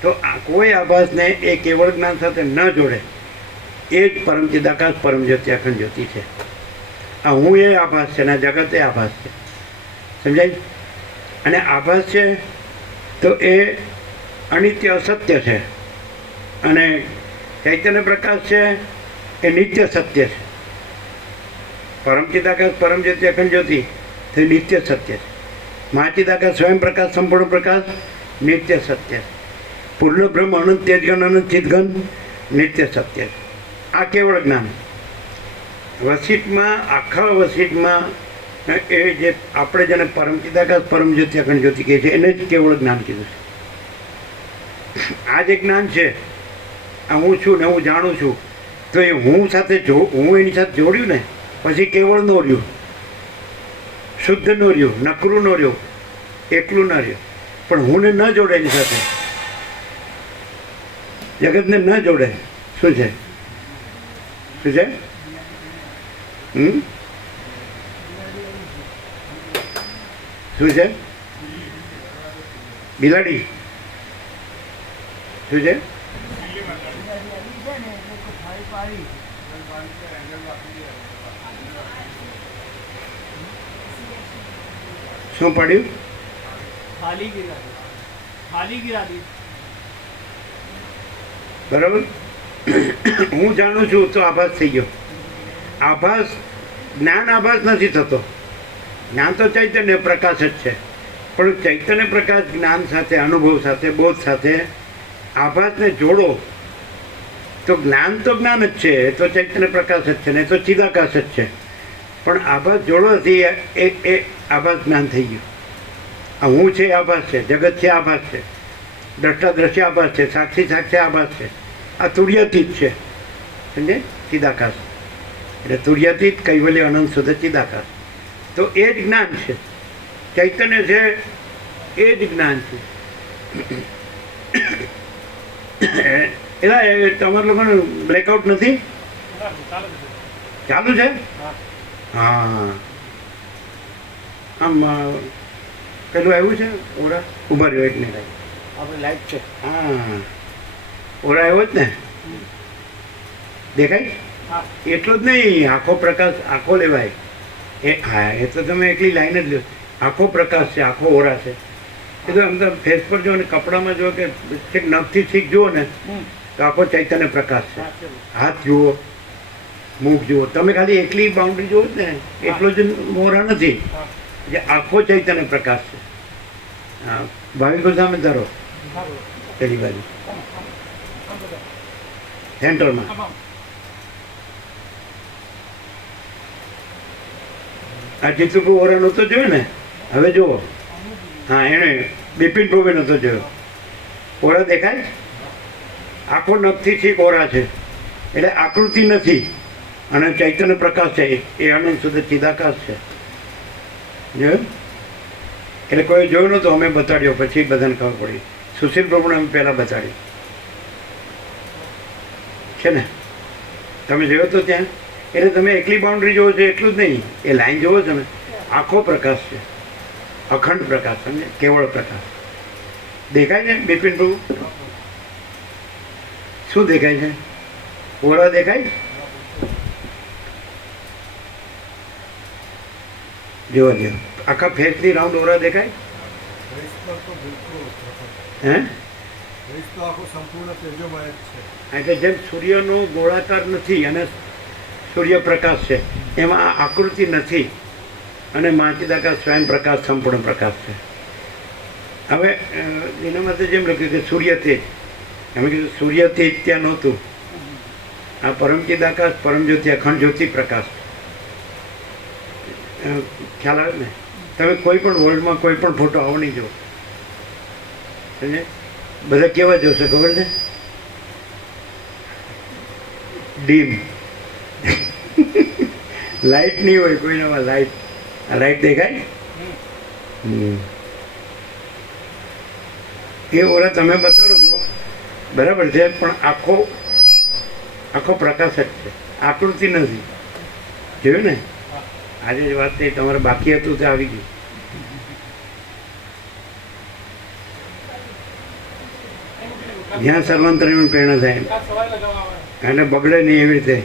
તો કોઈ આભાસને એ કેવળ જ્ઞાન સાથે ન જોડે, એ જ પરમ ચિદાકાશ, પરમ જ્યોતિ, અખંડ જ્યોતિ છે. આ હું એ આભાસ છે, ને જગત એ આભાસ છે. સમજાય? અને આભાસ છે તો એ અનિત્ય, અસત્ય છે, અને ચૈતન્ય પ્રકાશ છે એ નિત્ય સત્ય છે. પરમ ચિદાકાશ, પરમ જ્યોતિ, અખંડ જ્યોતિ તે નિત્ય સત્ય છે. મહાચિદાકાશ સ્વયં પ્રકાશ, સંપૂર્ણ પ્રકાશ નિત્ય સત્ય છે. પૂર્ણ બ્રહ્મ, અનંત, તેજગણ, અનંત ચિદગણ નિત્ય સત્ય છે. આ કેવળ જ્ઞાન. વસિષ્ઠમાં, આખા વસિષ્ઠમાં એ જે આપણે જેને પરમ ચિદાકાશ, પરમ જ્યોતિ, અખંડ જ્યોતિ કહે છે, એને જ કેવળ જ્ઞાન કીધું છે. આ જે જ્ઞાન છે, આ હું છું ને હું જાણું છું, તો એ હું સાથે હું એની સાથે જોડ્યું ને પછી કેવળ નો રહ્યું, શુદ્ધ નો રહ્યું, નકરું નો રહ્યું, એકલું ના રહ્યું. પણ હુંને ન જોડે એની સાથે, જગતને ન જોડે, શું છે? શું છે? શું છે? બિલાડી શું છે? શું પડ્યું? થાળી ગિરા દી. બરાબર. હું જાણું છું તો આભાસ થઈ ગયો. આભાસ, જ્ઞાન આભાસ નથી થતો. જ્ઞાન તો ચૈતન્ય પ્રકાશ જ છે, પણ ચૈતન્ય પ્રકાશ જ્ઞાન સાથે, અનુભવ સાથે, બોધ સાથે આભાસને જોડો તો જ્ઞાન તો જ્ઞાન જ છે, એ તો ચૈતન્ય પ્રકાશ જ છે ને, એ તો ચિદાકાશ જ છે. પણ આભાસ જોડવાથી એ આભાસ જ્ઞાન થઈ ગયું. આ હું છે આભાસ છે, જગત છે આભાસ છે, દ્રષ્ટા દ્રશ્ય આભાસ છે, સાક્ષી સાક્ષી આભાસ છે. આ તુર્યાતીત છે, સમજે? ચિદાકાશ એટલે તુર્યાતીત કૈવલ્ય અનંત શુદ્ધ ચિદાકાશ. તો એ જ જ્ઞાન છે, ચૈતન્ય છે એ જ જ્ઞાન છે. એટલે તમારા લોકોનું બ્લેકઆઉટ નથી ચાલુ છે? હા, આમ પેલું આવ્યું છે ઓરા ઉભા રહ્યો એક નહીં આપણે લાઈટ છે. હા, ઓરા આવ્યો જ ને, દેખાય? હા, એટલો જ નહીં, આખો પ્રકાશ આખો લેવાય. હા, એ તો તમે એકલી લાઈન જ લો. આખો પ્રકાશ છે, આખો ઓરા છે. એ તો આમ તો ફેસ પર જુઓ ને, કપડામાં જુઓ કે છેક નખથી છેક જુઓ ને તો આખો ચૈતન્ય પ્રકાશ છે. હાથ જુઓ, મુખ જુઓ, તમે ખાલી એકલી બાઉન્ડ્રી જુઓ જ ને, એટલો જ મોરા નથી, જે આખો ચૈતન્ય પ્રકાશ છે. હા, ભાવિકો સામે ધરો પેલી બાજુ સેન્ટરમાં. આ જીતુભાઈ ઓરા નહોતો જોયો ને, હવે જુઓ. હા, એણે બિપિન પ્રભુ નહોતો જોયો. ઓરા દેખાય? આખો નખથી છીક ઓરા છે, એટલે આકૃતિ નથી અને ચૈતન્ય પ્રકાશ છે, એ અનંત શુદ્ધ ચિદાકાશ છે. જોયું? એટલે કોઈ જોયું નહોતું, અમે બતાડ્યો, પછી બધાને ખબર પડી. સુશીલ પ્રભુને અમે પહેલાં બતાડ્યું છે ને, તમે જોયો તો ત્યાં. એટલે તમે એકલી બાઉન્ડ્રી જોવો છો એટલું જ નહીં, એ લાઈન જોવો છો ને, આખો પ્રકાશ છે, અખંડ પ્રકાશ, સમજે? કેવળ પ્રકાશ દેખાય છે. બિપિન પ્રભુ શું દેખાય છે? ઓરા દેખાય? જોવા જેવો આખા ફેસની રાઉન્ડ ઓરા દેખાય? હે? એટલે જેમ સૂર્યનો ગોળાકાર નથી અને સૂર્યપ્રકાશ છે, એમાં આ આકૃતિ નથી અને માચિદાકાશ સ્વયં પ્રકાશ સંપૂર્ણ પ્રકાશ છે. હવે એના માટે જેમ લખ્યું કે સૂર્ય તેજ, અમે કીધું સૂર્ય તેજ ત્યાં નહોતું. આ પરમ ચિદાકાશ, પરમ જ્યોતિ, અખંડ જ્યોતિ પ્રકાશ. ખ્યાલ આવે ને? તમે કોઈ પણ વર્લ્ડમાં કોઈ પણ ફોટો આવો નહીં જો, સમજે? બધા કેવા જોશે ખબર છે? ડીમ લાઇટ નહીં હોય કોઈનામાં. લાઇટ, આ લાઇટ દેખાય? એ ઓરા તમે બતાડો છો બરાબર છે, પણ આખો પ્રકાશ જ છે, આકૃતિ નથી. જોયું ને? આજે જ વાત થઈ, તમારે બાકી હતું તે આવી ગયું. જ્યાં સર્વાંતરની પ્રેરણા થાય અને બગડે નહીં એવી રીતે.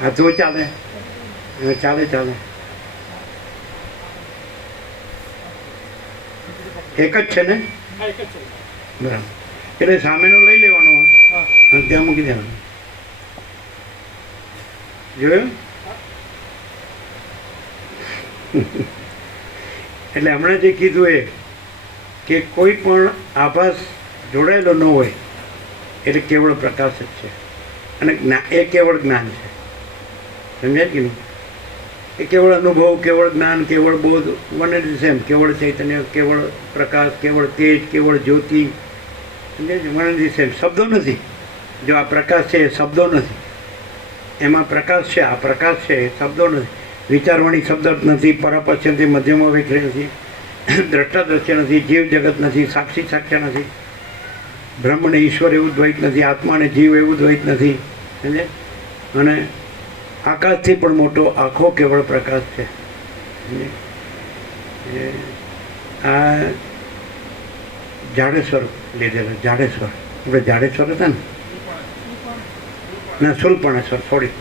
હા, તો ચાલે, ચાલે ચાલે. એક જ છે ને? બરાબર. એટલે સામેનું લઈ લેવાનું અને ત્યાં મૂકી દેવાનું. જોયું? એટલે હમણાં જે કીધું એ કે કોઈ પણ આભાસ જોડાયેલો ન હોય એટલે કેવળ પ્રકાશ જ છે, અને એ કેવળ જ્ઞાન છે. સમજાય કે નહીં? એ કેવળ અનુભવ, કેવળ જ્ઞાન, કેવળ બોધ, વન એન્ડ સેમ. કેવળ ચૈતન્ય, કેવળ પ્રકાશ, કેવળ તેજ, કેવળ જ્યોતિ. સમજાય છે? One and same. શબ્દો નથી. જો આ પ્રકાશ છે એ શબ્દો નથી, એમાં પ્રકાશ છે, આ પ્રકાશ છે એ શબ્દો નથી. વિચારવાણી શબ્દ નથી, પરાપશ્યંથી મધ્યમાં વિખરે નથી, દ્રષ્ટા દ્રશ્ય નથી, જીવ જગત નથી, સાક્ષી સાક્ષ્ય નથી, બ્રહ્મ ને ઈશ્વર એવું દ્વૈત નથી, આત્મા ને જીવ એવું દ્વૈત નથી. સમજે? અને આકાશથી પણ મોટો આખો કેવળ પ્રકાશ છે. આ જાડેશ્વર લીધેલો, જાડેશ્વર. આપણે જાડેશ્વર હતા ને, ના શૂલપણેશ્વર, સોરી,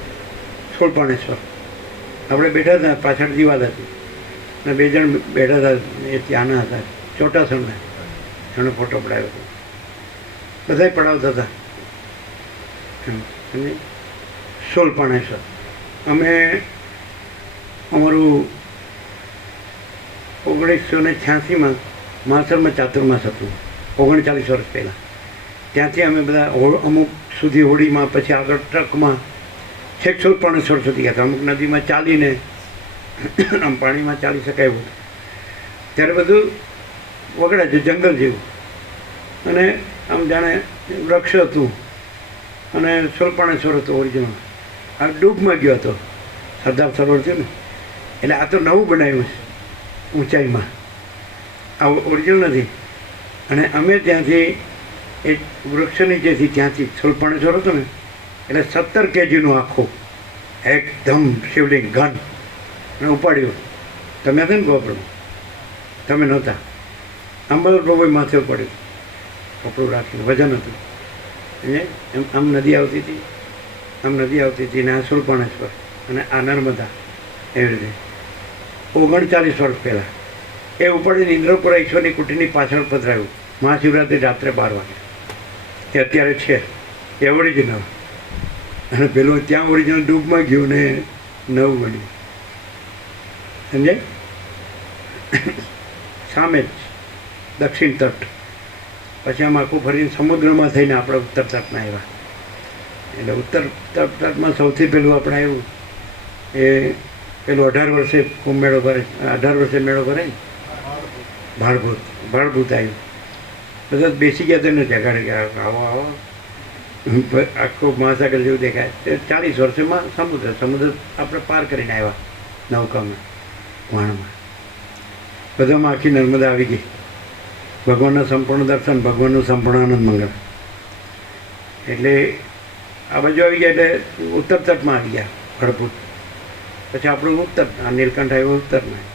શૂલપણેશ્વર. આપણે બેઠા હતા, પાછળ દિવાલ હતી ને 2 જણ બેઠા હતા, એ ત્યાંના હતા, ચોટાસણના. એનો ફોટો પડાવ્યો હતો, બધાય પડાવતા હતા. શૂલપણેશ્વર. અમે અમારું 1986માં માસરમાં ચાતુર્માસ હતું, 39 વર્ષ પહેલાં. ત્યાંથી અમે બધા અમુક સુધી હોડીમાં, પછી આગળ ટ્રકમાં, છેક શૂરપાણેશ્વર સુધી ગયા હતા. અમુક નદીમાં ચાલીને આમ પાણીમાં ચાલી શકાય એવું. ત્યારે બધું વગડા છે, જંગલ જેવું, અને આમ જાણે વૃક્ષ હતું, અને શૂરપાણેશ્વર હતો ઓરિજિનલ. આ ડૂબમાં ગયો હતો, સરદાર સરોવર થયું ને, એટલે આ તો નવું બનાવ્યું છે ઊંચાઈમાં, આ ઓરિજિનલ નથી. અને અમે ત્યાંથી એક વૃક્ષ નીચેથી ત્યાંથી શૂરપાણેશ્વર હતો ને, એટલે 17 kgનું આખું એકદમ શિવલિંગ ઘન અને ઉપાડ્યું. તમે હતા ને ગોપડું, તમે નહોતા. અંબાલાલ પ્રભુએ માથે ઉપાડ્યું, કપડું રાખીને, વજન હતું. એમ આમ નદી આવતી હતી, આમ નદી આવતી હતી, ને આ શૂરપાણેશ્વર અને આ નર્મદા, એવી રીતે 39 વર્ષ પહેલાં એ ઉપાડીને ઇન્દ્રપુરા ઈશ્વરની કુટીરની પાછળ પધરાવ્યું. મહાશિવરાત્રિ રાત્રે 12 વાગે. એ અત્યારે છે એ ઓરિજિનલ. અને પેલું ત્યાં ઓરિજિનલ ડૂબમાં ગયું ને નવું બન્યું, સમજાય? સામે જ દક્ષિણ તટ, પછી આમ આખું ફરીને સમુદ્રમાં થઈને આપણે ઉત્તર તટમાં આવ્યા. એટલે ઉત્તર તટમાં સૌથી પહેલું આપણે આવ્યું એ પેલું 18 વર્ષે કુંભ મેળો ભરે, 18 વર્ષે મેળો ભરાય ને, ભાડભૂત આવ્યું. બધા બેસી ગયા તેને જગાડે કે આવો આવો, આખું મહાસાગર જેવું દેખાય. 40 વર્ષમાં સમુદ્ર આપણે પાર કરીને આવ્યા નૌકામાં, વાણમાં. બધામાં આખી નર્મદા આવી ગઈ. ભગવાનના સંપૂર્ણ દર્શન, ભગવાનનું સંપૂર્ણ આનંદ મંગળ. એટલે આ બાજુ આવી ગયા એટલે ઉત્તર તટમાં આવી ગયા ભડભૂત. પછી આપણું ઉત્તર, આ નીલકંઠ આવ્યો ઉત્તરમાં.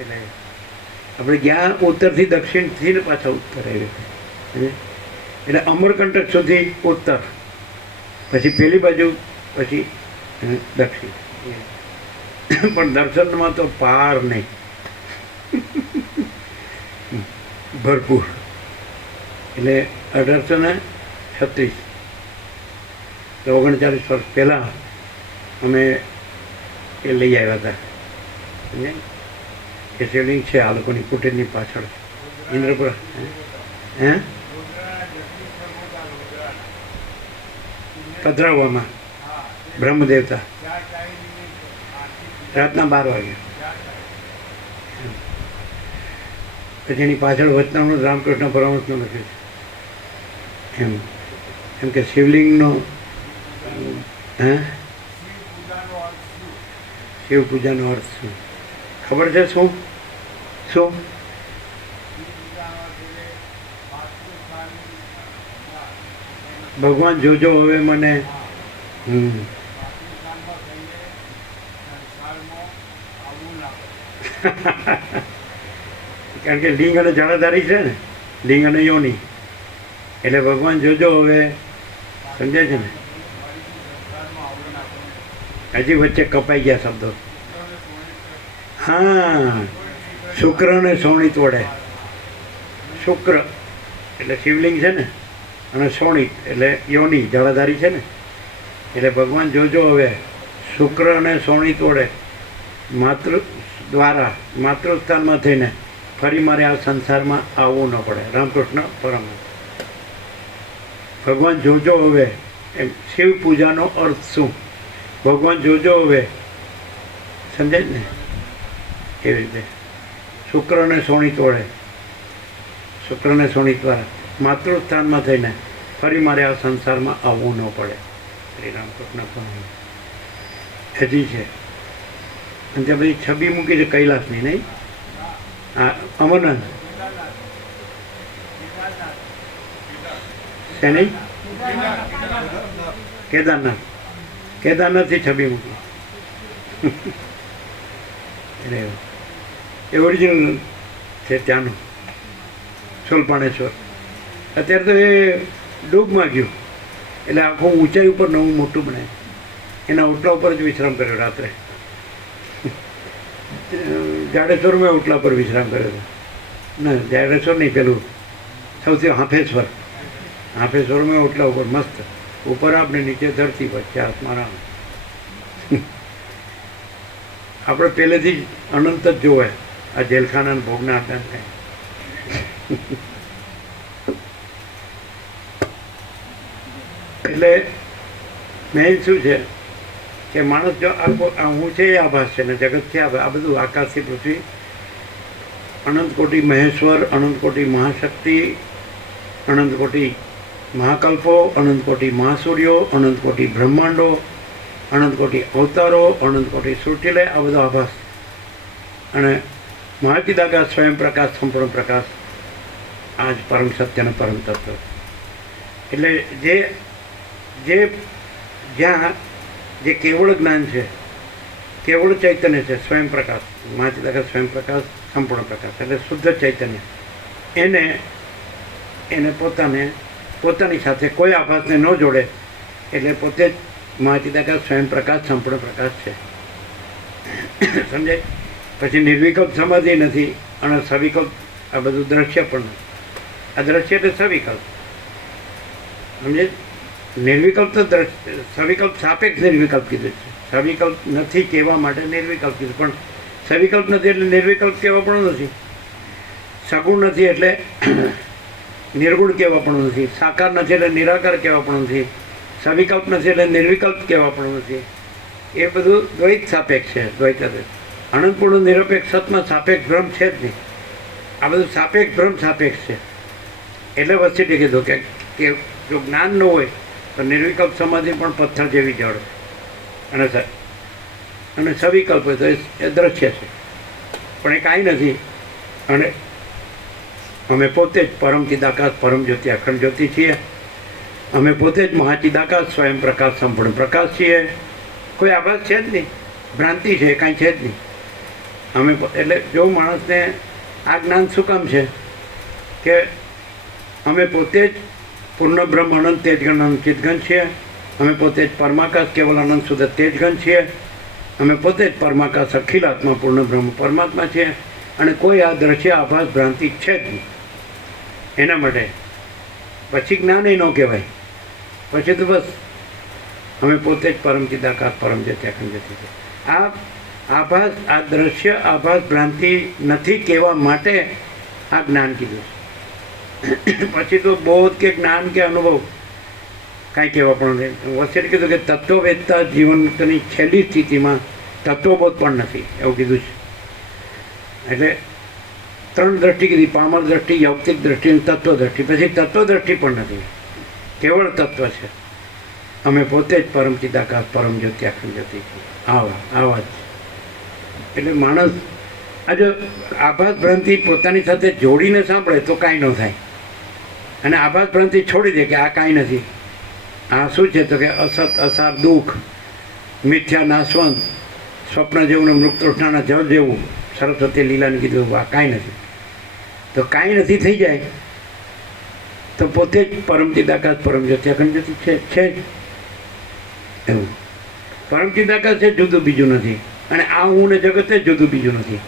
એટલે આપણે ગયા ઉત્તરથી દક્ષિણથી ને પાછા ઉત્તર આવ્યો. એટલે અમરકંટક સુધી ઉત્તર, પછી પેલી બાજુ, પછી દક્ષિણ. પણ દર્શનમાં તો પાર નહીં, ભરપૂર. એટલે 1836 તો 39 વર્ષ પહેલાં અમે એ લઈ આવ્યા હતા. એ શિવલિંગ છે આ લોકોની કુટીરની પાછળ ઇન્દ્રપુરા. હે પધરાવવામાં બ્રહ્મદેવતા રાતના 12 વાગે. પછી એની પાછળ વચનામૃત રામકૃષ્ણ પરમહંસનું લખ્યું છે. એમ કે શિવલિંગનો શિવ પૂજાનો અર્થ શું ખબર છે? શું ભગવાન જોજો હવે મને કારણ કે લિંગ અને જળાધારી છે ને, લિંગ અને યોની. એટલે ભગવાન જોજો હવે, સમજાય છે ને? હજી વચ્ચે કપાઈ ગયા શબ્દો. હા, શુક્ર ને શોણિત વડે. શુક્ર એટલે શિવલિંગ છે ને, અને શોણિત એટલે યોની જળાધારી છે ને. એટલે ભગવાન જોજો હવે શુક્ર અને શોણિત વડે માતૃસ્થાનમાં થઈને ફરી મારે આ સંસારમાં આવવું ન પડે. રામકૃષ્ણ પરમહંસ. ભગવાન જોજો હવે, એમ શિવ પૂજાનો અર્થ શું? ભગવાન જોજો હવે, સમજાય ને? એવી રીતે શુક્ર અને શોણિત વડે, શુક્ર અને શોણિત દ્વારા માતૃસ્થાનમાં થઈને ફરી મારે આ સંસારમાં આવવું ન પડે. શ્રી રામકૃષ્ણ પરમહંસ હજી છે. અને ત્યાં બધી છબી મૂકી છે કૈલાસની, નહીં? હા, અમરનાથ છે નહીં? કેદારનાથથી છબી મૂકી. એટલે એ ઓરિજિનલ છે ત્યાંનું શૂરપાણેશ્વર. અત્યારે તો એ ડૂબમાં ગયું, એટલે આખું ઊંચાઈ ઉપર નવું મોટું બનાવ્યું. એના ઓટલા ઉપર જ વિશ્રામ કર્યો રાત્રે. જાડેશ્વરમાં ઓટલા પર વિશ્રામ કર્યો હતો. ના, જાડેશ્વર નહીં, પેલું સૌથી હાંફેશ્વરમાં ઓટલા ઉપર મસ્ત, ઉપર આપણે નીચે ધરતી પર, આસમાન. આપણે પહેલેથી જ અનંત જ જોવે આ જેલખાના ભોગના આદાન થાય. એટલે મેઇન શું છે કે માણસ જો આ હું છે એ આભાસ છે ને જગત છે આ બધું આકાશથી પૃથ્વી, અનંત કોટી મહેશ્વર, અનંત કોટી મહાશક્તિ, અનંત કોટી મહાકલ્પો, અનંત કોટી મહાસૂર્યો, અનંત કોટી બ્રહ્માંડો, અનંત કોટી અવતારો, અનંત કોટી સૃષ્ટિલય, આ બધો આભાસ. અને મહાચિદાકાશ સ્વયં પ્રકાશ, સંપૂર્ણ પ્રકાશ, આ જ પરમ સત્યનો પરમ તત્વ. એટલે જ્યાં જે કેવળ જ્ઞાન છે, કેવળ ચૈતન્ય છે, સ્વયં પ્રકાશ, મહાચિદાકાશ સ્વયં પ્રકાશ, સંપૂર્ણ પ્રકાશ, એટલે શુદ્ધ ચૈતન્ય, એને પોતાની સાથે કોઈ આભાસને ન જોડે એટલે પોતે જ મહાચિદાકાશ સ્વયં પ્રકાશ, સંપૂર્ણ પ્રકાશ છે. સમજાય? પછી નિર્વિકલ્પ સમાધિ નથી અને સવિકલ્પ, આ બધું દ્રશ્ય પણ નથી. આ દ્રશ્ય એટલે સવિકલ્પ. સમજે? નિર્વિકલ્પ તો સવિકલ્પ સાપેક્ષ નિર્વિકલ્પ કીધું છે. સવિકલ્પ નથી કહેવા માટે નિર્વિકલ્પ કીધું, પણ સવિકલ્પ નથી એટલે નિર્વિકલ્પ કહેવા પણ નથી. સગુણ નથી એટલે નિર્ગુણ કહેવા પણ નથી. સાકાર નથી એટલે નિરાકાર કહેવા પણ નથી. સવિકલ્પ નથી એટલે નિર્વિકલ્પ કહેવા પણ નથી. એ બધું દ્વૈત સાપેક્ષ છે. દ્વૈત અનંતપૂર્ણ નિરપેક્ષ સતમાં સાપેક્ષ ભ્રમ છે જ નહીં. આ બધું સાપેક્ષ ભ્રમ સાપેક્ષ છે. એટલે વચ્ચે કીધું કે જો જ્ઞાન ન હોય તો નિર્વિકલ્પ સમાધિ પણ પથ્થર જેવી જળ, અને સવિકલ્પ હોય તો એ દ્રશ્ય છે, પણ એ કાંઈ નથી. અને અમે પોતે જ પરમ ચિદાકાશ, પરમ જ્યોતિ, અખંડ જ્યોતિ છીએ. અમે પોતે જ મહાચિદાકાશ, સ્વયં પ્રકાશ, સંપૂર્ણ પ્રકાશ છીએ. કોઈ આભાસ છે જ નહીં, ભ્રાંતિ છે, કાંઈ છે જ નહીં. અમે એટલે જો માણસને આ જ્ઞાન શું કામ છે કે અમે પોતે જ પૂર્ણ બ્રહ્મ અનંત તેજગણ અનંત ચિદગણ છીએ. અમે પોતે જ પરમાકાશ કેવલ અનંત શુદ્ધ તેજગણ છીએ. અમે પોતે જ પરમાકાશ અખિલ આત્મા પૂર્ણ બ્રહ્મ પરમાત્મા છીએ. અને કોઈ આ દ્રશ્ય આભાસ ભ્રાંતિ છે જ નહીં. એના માટે પછી જ્ઞાન એ ન કહેવાય. પછી તો બસ અમે પોતે જ પરમ ચિદાકાશ, પરમ જ્યોતિ, અખંડ જ્યોતિ છે. આ આભાસ, આ દ્રશ્ય આભાસ ભ્રાંતિ નથી કહેવા માટે આ જ્ઞાન કીધું. પછી તો બોધ કે જ્ઞાન કે અનુભવ કાંઈ કહેવા પણ નથી. વચ્ચે કીધું કે તત્વવેદતા જીવનની છેલ્લી સ્થિતિમાં તત્વબોધ પણ નથી, એવું કીધું છે. એટલે 3 દ્રષ્ટિ કીધી: પામર દ્રષ્ટિ, યૌક્તિક દ્રષ્ટિ અને તત્વ દ્રષ્ટિ. પછી તત્વ દ્રષ્ટિ પણ નથી, કેવળ તત્વ છે. અમે પોતે જ પરમ ચિદાકાશ, પરમ જ્યોતિ, અખંડ જ્યોતિ છીએ. આવા જ. એટલે માણસ આજે આભાસ ભ્રાંતિ પોતાની સાથે જોડીને સાંભળે તો કાંઈ ન થાય, અને આભાસ ભ્રાંતિ છોડી દે કે આ કાંઈ નથી. આ શું છે તો કે અસત, અસાર, દુઃખ, મિથ્યા, નાશવંત, સ્વપ્ન જેવું ને મૃગતૃષ્ણાના જળ જેવું, સરસ્વતી લીલાને કીધું આ કાંઈ નથી. તો કાંઈ નથી થઈ જાય તો પોતે જ પરમ ચિદાકાશ, પરમ જ્યોતિ, અખંડ જ્યોતિ છે જ. એવું પરમ ચિદાકાશ છે, જુદું બીજું નથી. અને આ હું ને જગત જ જુદું બીજું નથી.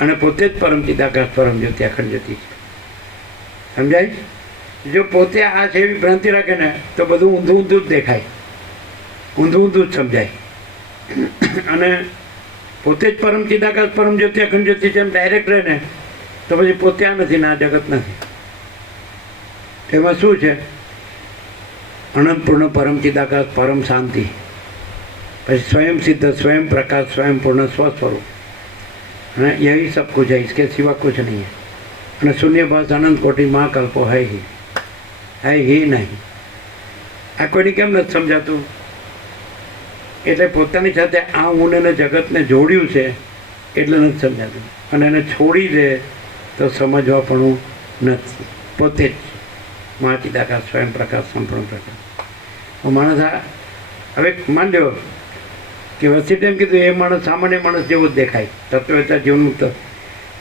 અને પોતે જ પરમ ચિદાકાશ, પરમ જ્યોતિ, અખંડ જ્યોતિ છે. સમજાય? જો પોતે આ છે એવી ભ્રાંતિ રાખે ને તો બધું ઊંધું ઊંધું જ દેખાય, ઊંધું ઊંધું જ સમજાય. અને પોતે જ પરમ ચિદાકાશ, પરમ જ્યોતિ, અખંડ જ્યોતિ છે એમ ડાયરેક્ટ રહે ને તો પછી પોતે આ નથી ને આ જગત નથી. એમાં શું છે? અનંતપૂર્ણ પરમ ચિદાકાશ, પરમ શાંતિ, પછી સ્વયં સિદ્ધ, સ્વયં પ્રકાશ, સ્વયં પૂર્ણ સ્વસ્વરૂપ. અને યહી સબ કુછ है, इसके सिवा कुछ नहीं है. અને શૂન્યભાસ અનંત કોટી મહાકલ્પો હૈ હી નહીં. આ કોઈને કેમ નથી સમજાતું? એટલે પોતાની સાથે આ ઊંડને જગતને જોડ્યું છે એટલે નથી સમજાતું. અને એને છોડી દે તો સમજવા પણ નથી. પોતે જ મહાચિદાકાશ, સ્વયં પ્રકાશ, સંપૂર્ણ પ્રકાશ. માણસ આ હવે માન લ્યો કે વસીતે એમ કીધું એ માણસ સામાન્ય માણસ જેવો જ દેખાય, તત્વવેતા જીવનમુક્ત.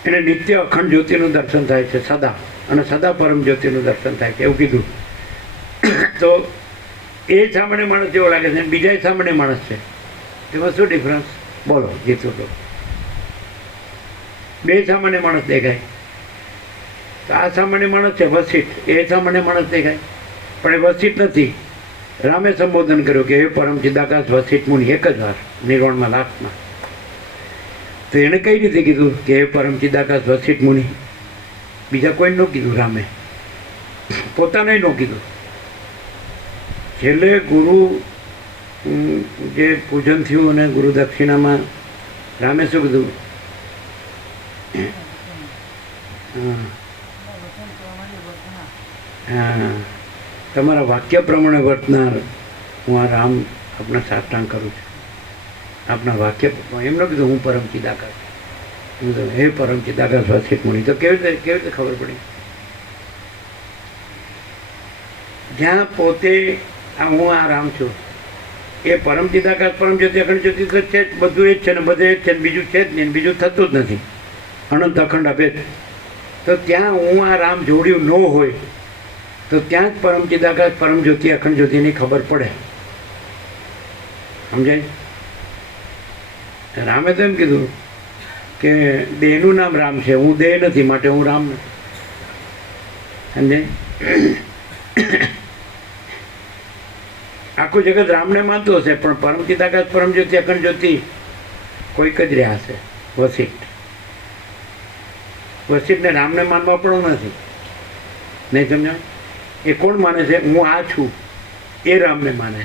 એને નિત્ય અખંડ જ્યોતિનું દર્શન થાય છે સદા, અને સદા પરમ જ્યોતિનું દર્શન થાય છે એવું કીધું. તો એ સામાન્ય માણસ જેવો લાગે છે, બીજા સામાન્ય માણસ છે. એમાં શું ડિફરન્સ? બોલો જીતું તો. બે સામાન્ય માણસ દેખાય. તો આ સામાન્ય માણસ છે વસિષ્ઠ, એ સામાન્ય માણસ દેખાય, પણ એ વસિષ્ઠ નથી. રામે સંબોધન કર્યું કે હે પરમ ચિદાકાશ વસિષ્ઠ મુનિ, એક જ વાર નિર્વાણમાં લાસ્ટમાં. તો એણે કઈ રીતે કીધું કે હે પરમ ચિદાકાશ વસિષ્ઠ મુનિ? બીજા કોઈ ન કીધું, રામે પોતાને ન કીધું. છેલ્લે ગુરુ જે પૂજન થયું અને ગુરુ દક્ષિણામાં રામે શું કીધું? હા, તમારા વાક્ય પ્રમાણે વર્તનાર હું આ રામ આપણા સાષ્ટાંગ કરું છું. આપણા વાક્ય એમ ન કીધું હું પરમ ચિદાકાશ, હે પરમ ચિદાકાશ વસિષ્ઠ મુનિ. તો કેવી રીતે ખબર પડી? જ્યાં પોતે હું આ રામ છું, એ પરમ ચિદાકાશ પરમ જ્યોતિ અખંડ જ્યોતિ તો છે જ, બધું એ જ છે ને બધે એ જ છે ને, બીજું છે જ નહીં, બીજું થતું જ નથી, અનંત અખંડ અભેદ. તો ત્યાં હું આ રામ જોડ્યું ન હોય તો ત્યાં જ પરમ ચિદાકાશ પરમ જ્યોતિ અખંડ જ્યોતિની ખબર પડે. સમજાય? રામે તો એમ કીધું કે દેહનું નામ રામ છે, હું દેહ નથી માટે હું રામ નથી. સમજાય? આખું જગત રામને માનતું હશે, પણ પરમ ચિદાકાશ પરમ જ્યોતિ અખંડ જ્યોતિ કોઈક જ રહ્યા હશે. વસિષ્ઠને રામને માનવા પણ નથી. નહીં સમજાય? એ કોણ માને છે? હું આ છું એ રામને માને,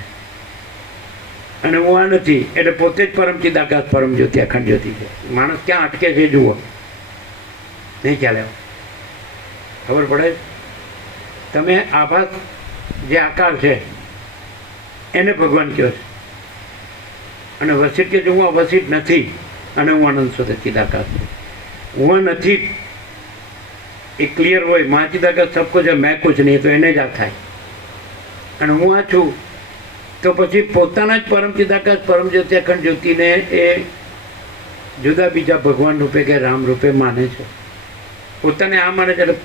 અને હું આ નથી એટલે પોતે જ પરમ ચિદાકાશ પરમ જ્યોતિ અખંડ જ્યોતિ છે. માણસ ક્યાં અટકે છે જુઓ. નહીં ખ્યાલ આવ્યો? ખબર પડે? તમે આભાસ જે આકાર છે એને ભગવાન કહો છો, અને વસિષ્ઠ કે હું આ વસિષ્ઠ નથી અને હું આનંદ સ્વતઃ ચિદાકાશ છું. હું નથી એ ક્લિયર હોય, મા ચિદાકાશ સબકો છે, મેં કુછ નહીં, તો એને જ આ થાય. અને હું આ છું તો પછી પોતાના જ પરમ ચિદાકાશ પરમ જ્યોતિ અખંડ જ્યોતિને એ જુદા બીજા ભગવાન રૂપે કે રામ રૂપે માને છે. પોતાને આ માને છે એટલે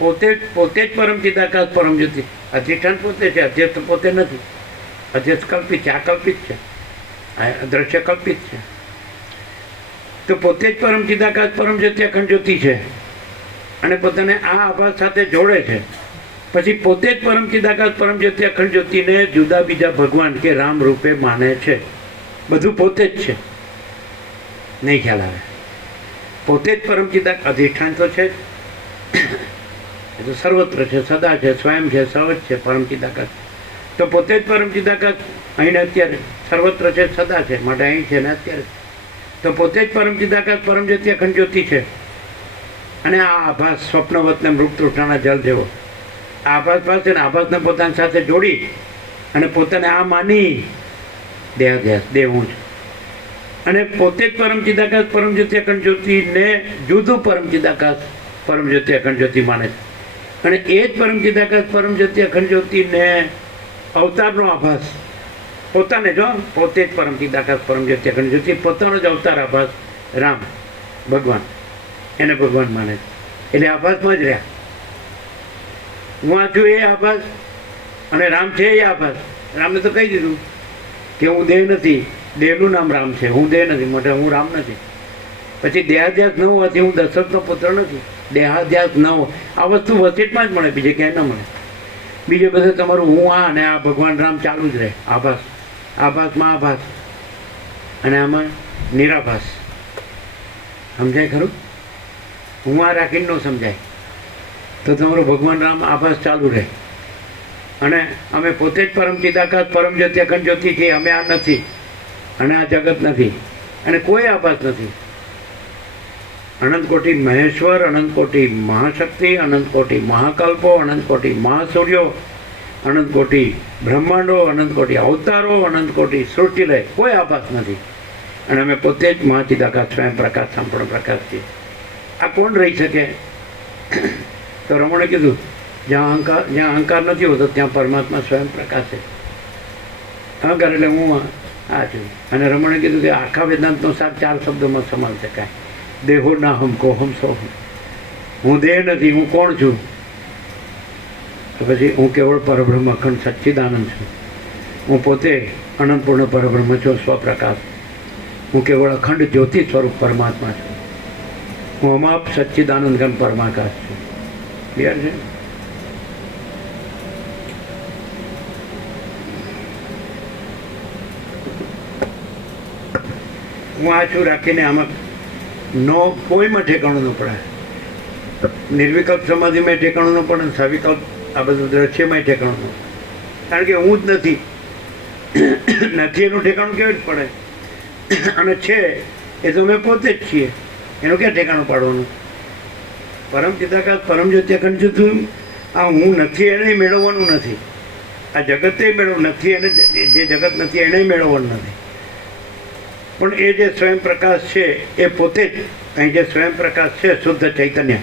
પોતે જ પરમ ચિદાકાશ પરમ જ્યોતિ. અધિષ્ઠાન પોતે છે, અધ્યસ્થ પોતે નથી. અધ્યસ્થ કલ્પિત છે, આ કલ્પિત છે, આ દ્રશ્ય કલ્પિત છે. તો પોતે જ પરમ ચિદાકાશ પરમ જ્યોતિ અખંડ જ્યોતિ છે અને પોતાને આ આભાસ સાથે જોડે છે. પછી પોતે જ પરમ ચિદાકાશ પરમ જ્યોતિ અખંડ જ્યોતિને જુદા બીજા ભગવાન કે રામ રૂપે માને છે. બધું પોતે જ છે. નહીં ખ્યાલ આવે? પોતે જ પરમ ચિદાકાશ અધિષ્ઠાન તો છે જ, એ તો સર્વત્ર છે, સદા છે, સ્વયં છે, સહજ છે, પરમ ચિદાકાશ. તો પોતે જ પરમ ચિદાકાશ અહીં અત્યારે સર્વત્ર છે, સદા છે, માટે અહીં છે ને અત્યારે. તો પોતે જ પરમ ચિદાકાશ પરમ જ્યોતિ અખંડ જ્યોતિ છે. અને આ આભાસ સ્વપ્નવતને મૃગ તૃષ્ણાના જલ જેવો આભાસ પાસે ને આભાસને પોતાની સાથે જોડી અને પોતાને આ માની દેહાધ્યાસ દેહ હું છું. અને પોતે જ પરમ ચિદાકાશ પરમ જ્યોતિ અખંડ જ્યોતિને જુદું પરમ ચિદાકાશ પરમ જ્યોતિ અખંડ જ્યોતિ માને છે. અને એ જ પરમ ચિદાકાશ પરમ જ્યોતિ અખંડ જ્યોતિને અવતારનો આભાસ પોતાને જો પોતે જ પરમ ચિદાકાશ પરમ જ્યોતિ અખંડ જ્યોતિ પોતાનો જ અવતાર આભાસ રામ ભગવાન એને ભગવાન માને છે. એટલે આભાસમાં જ રહ્યા. હું આ છું એ આભાસ અને રામ છે એ આભાસ. રામને તો કહી દીધું કે હું દેહ નથી, દેહનું નામ રામ છે, હું દેહ નથી માટે હું રામ નથી. પછી દેહાધ્યાસ ન હોવાથી હું દશરથનો પુત્ર નથી. દેહાધ્યાસ ન હોય આ વસ્તુ વસિષ્ઠમાં જ મળે, બીજે ક્યાંય ન મળે. બીજે બધે તમારું હું આ અને આ ભગવાન રામ ચાલુ જ રહે. આભાસ, આભાસમાં આભાસ અને આમાં નિરાભાસ. સમજાય ખરું? હું આ રાખીને ન સમજાય તો તમારો ભગવાન રામ આભાસ ચાલુ રહે. અને અમે પોતે જ પરમ ચિદાકાશ પરમ જ્યોતિ અખંડ જ્યોતિ છીએ. અમે આ નથી અને આ જગત નથી અને કોઈ આભાસ નથી. અનંત કોટી મહેશ્વર, અનંત કોટી મહાશક્તિ, અનંત કોટી મહાકલ્પો, અનંત કોટી મહાસૂર્યો, અનંત કોટી બ્રહ્માંડો, અનંત કોટી અવતારો, અનંત કોટી સૃષ્ટિલય, કોઈ આભાસ નથી. અને અમે પોતે જ મહાચિદાકાશ સ્વયં પ્રકાશ સંપૂર્ણ પ્રકાશ છીએ. આ કોણ રહી શકે? તો રમણે કીધું જ્યાં અહંકાર નથી હોતો ત્યાં પરમાત્મા સ્વયં પ્રકાશ છે. અહંકાર એટલે હું આ છું. અને રમણે કીધું કે આખા વેદાંતનો સાર 4 શબ્દોમાં સમાવી શકાય. દેહો ના હમ કોહમ સોહમ. હું દેહ નથી, હું કોણ છું? તો પછી હું કેવળ પરબ્રહ્મ અખંડ સચ્ચિદાનંદ છું. હું પોતે અનંતપૂર્ણ પરબ્રહ્મ છું, સ્વપ્રકાશ. હું કેવળ અખંડ જ્યોતિ સ્વરૂપ પરમાત્મા છું. હું અમાપ સચ્ચિદાનંદ ઘન પરમાકાશ છું. ક્લિયર છે? હું આ છું રાખીને આમાં કોઈમાં ઠેકાણું ન પડે. નિર્વિકલ્પ સમાધિમાં ઠેકાણું ન પડે, સવિકલ્પ આ બધું દ્રશ્યમાં ઠેકાણું ન. કારણ કે હું જ નથી. નથી એનું ઠેકાણું કેવી રીતે પડે? અને છે એ તો અમે પોતે જ છીએ, એનું ક્યાં ઠેકાણું પાડવાનું? પરમ ચિદાકાશ પરમ જ્યોતિ અખંડ જ્યોતિ, આ હું નથી એને મેળવવાનું નથી, આ જગતે મેળવવું નથી, એને જે જગત નથી એને મેળવવાનું નથી. પણ એ જે સ્વયં પ્રકાશ છે એ પોતે જ, અહીં જે સ્વયં પ્રકાશ છે શુદ્ધ ચૈતન્ય,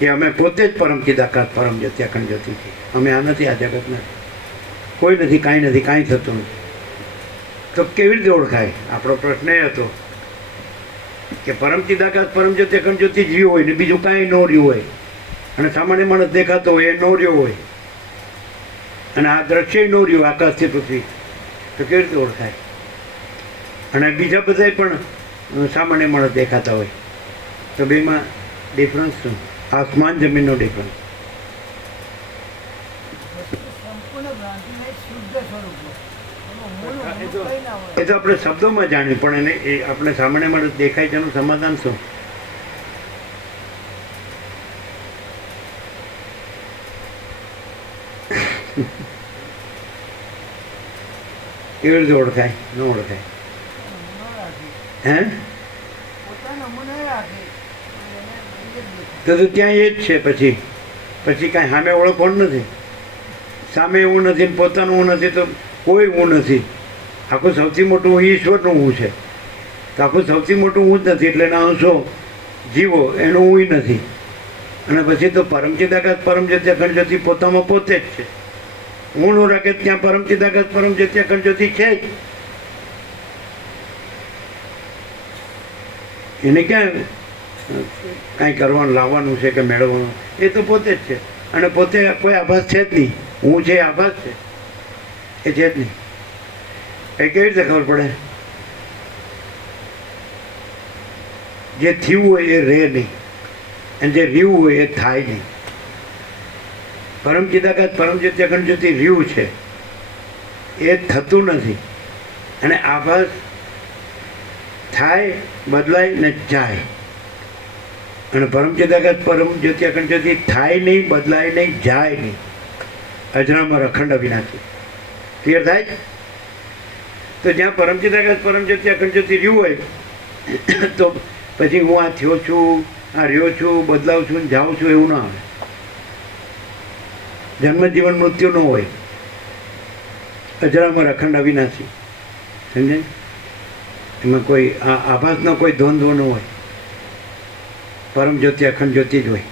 એ અમે પોતે જ પરમ ચિદાકાશ પરમ જ્યોતિ અખંડ જ્યોતિ છીએ. અમે આ નથી, આ જગત નથી, કોઈ નથી, કાંઈ નથી, કાંઈ થતું નથી. તો કેવી રીતે ઓળખાય? આપણો પ્રશ્ન એ હતો કે પરમ ચિદાકાશ પરમ જ્યોતિ અખંડ જ્યોતિ જીવ હોય ને બીજું કાંઈ ન રહ્યું હોય, અને સામાન્ય માણસ દેખાતો હોય એ ન રહ્યો હોય, અને આ દ્રશ્ય ન રહ્યું આકાશથી પૃથ્વી, તો કેવી રીતે ઓળખાય? અને બીજા બધા પણ સામાન્ય માણસ દેખાતા હોય, તો બેમાં ડિફરન્સ શું? આસમાન જમીનનો ડિફરન્સ. સંપૂર્ણ ભ્રાંતિનું એક શુદ્ધ સ્વરૂપ હોય. એમાં મૂળ એ ઊંડું તો- કંઈ ના હોય. એ તો આપણે શબ્દોમાં જાણ્યું, પણ એને એ આપણે સામાન્ય માણસ દેખાય તેનું સમાધાન શું? કેવી રીતે ઓળખાય? ન ઓળખાય. નમૂનો રાખે. હે? પોતાનો નમૂનો રાખે. તો એને બીજે જ દેખાય. તો ત્યાં એ જ છે. પછી પછી કાંઈ સામે ઓળખવાનું નથી. સામે હું નથી ને પોતાનું હું નથી, તો કોઈ હું નથી. આખું સૌથી મોટું હું ઈશ્વરનું હું છે. તો આખું સૌથી મોટું હું જ નથી, એટલે એના અંશો જીવો એનું હું નથી. અને પછી તો પરમ ચિદાકાશ પરમ જ્યોતિ અખંડ જ્યોતિ પોતામાં પોતે જ છે. હું નો રાખે ત્યાં પરમ ચિદાકાશ પરમ જ્યોતિ અખંડ જ્યોતિ છે જ. એને ક્યાં કાંઈ કરવાનું લાવવાનું છે કે મેળવવાનું? એ તો પોતે જ છે. અને પોતે કોઈ આભાસ છે જ નહીં. હું છે એ આભાસ છે, એ છે જ નહીં. એ કેવી રીતે ખબર પડે? જે થયું હોય એ રહે નહીં, અને જે રહ્યું હોય એ થાય નહીં. પરમ ચિદાકાશ પરમ જ્યોતિ અખંડ જ્યોતિ રહ્યું છે, એ થતું નથી. અને આભાસ થાય, બદલાય ને જાય. અને પરમ ચિદાકાશ પરમ જ્યોતિ અખંડ જ્યોતિ થાય નહીં, બદલાય નહીં, જાય નહીં. અજરામર અખંડ અવિનાશી. ક્લિયર થાય? તો જ્યાં પરમ ચિદાકાશ પરમ જ્યોતિ અખંડ જ્યોતિ રહ્યું હોય, તો પછી હું આ થયો છું, આ રહ્યો છું, બદલાવ છું ને જાઉં છું, એવું ના આવે. જન્મ જીવન મૃત્યુ ન હોય. અજરામર અખંડ અવિનાશી. સમજાય? એમાં કોઈ આભાસનો કોઈ દ્વંદ્વ ન હોય. પરમ જ્યોતિ અખંડ જ્યોતિ જ હોય.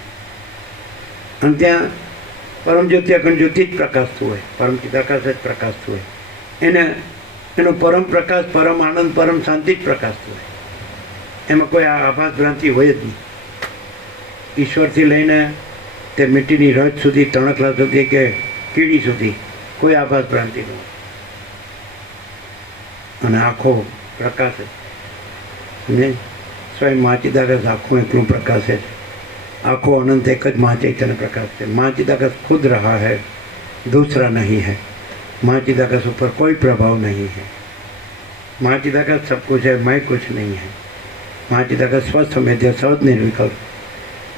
અને ત્યાં પરમ જ્યોતિ અખંડ જ્યોતિ જ પ્રકાશતું હોય, પરમ ચિદાકાશ જ પ્રકાશતું હોય. એનો પરમ પ્રકાશ, પરમ આનંદ, પરમ શાંતિ જ પ્રકાશતું હોય. એમાં કોઈ આભાસ ભ્રાંતિ હોય જ નહીં. ઈશ્વરથી લઈને તે મીઠીની રજ સુધી, તણખલા સુધી કે કીડી સુધી કોઈ આભાસ ભ્રાંતિ ન હોય. અને આખો પ્રકાશ ને સ્વયં મા ચિદાકાશ આખું એકલું પ્રકાશ છે. આખો અનંત એક જ મા ચૈતન્ય પ્રકાશ છે. મા ચિદાકાશ ખુદ रहा है, दूसरा नहीं है. माँ चिदाकाश ऊपर कोई प्रभाव नहीं है. माँ चिदाकाश सब कुछ है, मैं कुछ नहीं है. माँ चिदाकाश स्वस्थ मेध्य सौद निर्विकल्प.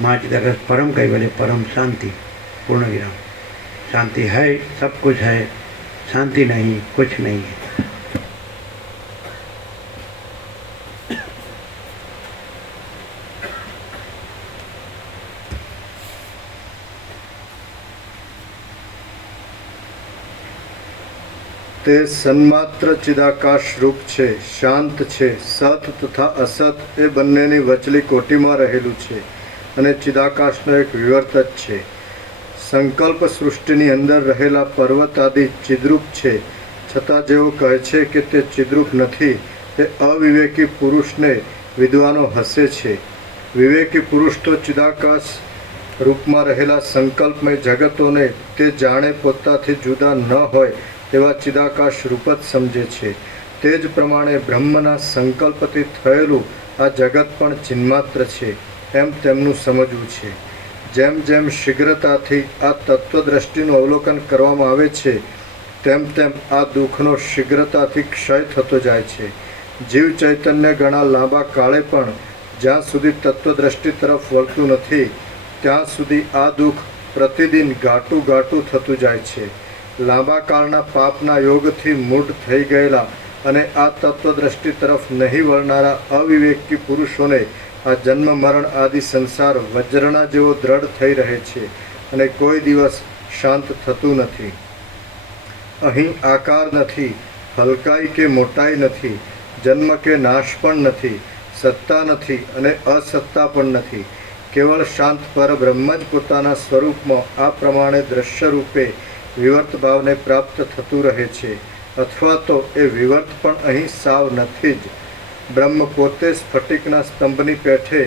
माँ चिदाकाश परम कैवल्य, परम शांति, पूर्ण विराम. शांति है, सब कुछ है. शांति नहीं, कुछ नहीं है. તે સન્માત્ર ચિદાકાશ રૂપ છે, શાંત છે. સત તથા અસત એ બંનેની વચલી કોટીમાં રહેલું છે, અને ચિદાકાશનો એક વિવર્ત જ છે. સંકલ્પ સૃષ્ટિની અંદર રહેલા પર્વત આદિ ચિદ્રૂપ છે, છતાં જેઓ કહે છે કે તે ચિદ્રૂપ નથી, તે અવિવેકી પુરુષને વિદ્વાનો હસે છે. વિવેકી પુરુષ તો ચિદાકાશ રૂપમાં રહેલા સંકલ્પમય જગતોને તે જાણે પોતાથી જુદા ન હોય તેવા ચિદાકાશ રૂપ જ સમજે છે. તે જ પ્રમાણે બ્રહ્મના સંકલ્પથી થયેલું આ જગત પણ ચિન્માત્ર છે એમ તેમનું સમજવું છે. જેમ જેમ શીઘ્રતાથી આ તત્વદ્રષ્ટિનું અવલોકન કરવામાં આવે છે, તેમ તેમ આ દુઃખનો શીઘ્રતાથી ક્ષય થતો જાય છે. જીવ ચૈતન્ય ઘણા લાંબા કાળે પણ જ્યાં સુધી તત્વદ્રષ્ટિ તરફ વળતું નથી, ત્યાં સુધી આ દુઃખ પ્રતિદિન ઘાટું ઘાટું થતું જાય છે. લાંબા કાળના પાપના યોગથી મૂઢ થઈ ગયેલા અને આ તત્વદ્રષ્ટિ તરફ નહીં વળનારા અવિવેકી પુરુષોને આ જન્મ મરણ આદિ સંસાર વજ્રના જેવો દ્રઢ થઈ રહે છે અને કોઈ દિવસ શાંત થતું નથી. અહીં આકાર નથી, હલકાઈ કે મોટાઈ નથી, જન્મ કે નાશ પણ નથી, સત્તા નથી અને અસત્તા પણ નથી. કેવળ શાંત પરબ્રહ્મ જ પોતાના સ્વરૂપમાં આ પ્રમાણે દ્રશ્ય રૂપે વિવર્ત ભાવને પ્રાપ્ત થતું રહે છે, અથવા તો એ વિવર્ત પણ અહીં સાવ નથી જ. બ્રહ્મ પોતે સ્ફટિકના સ્તંભની પેઠે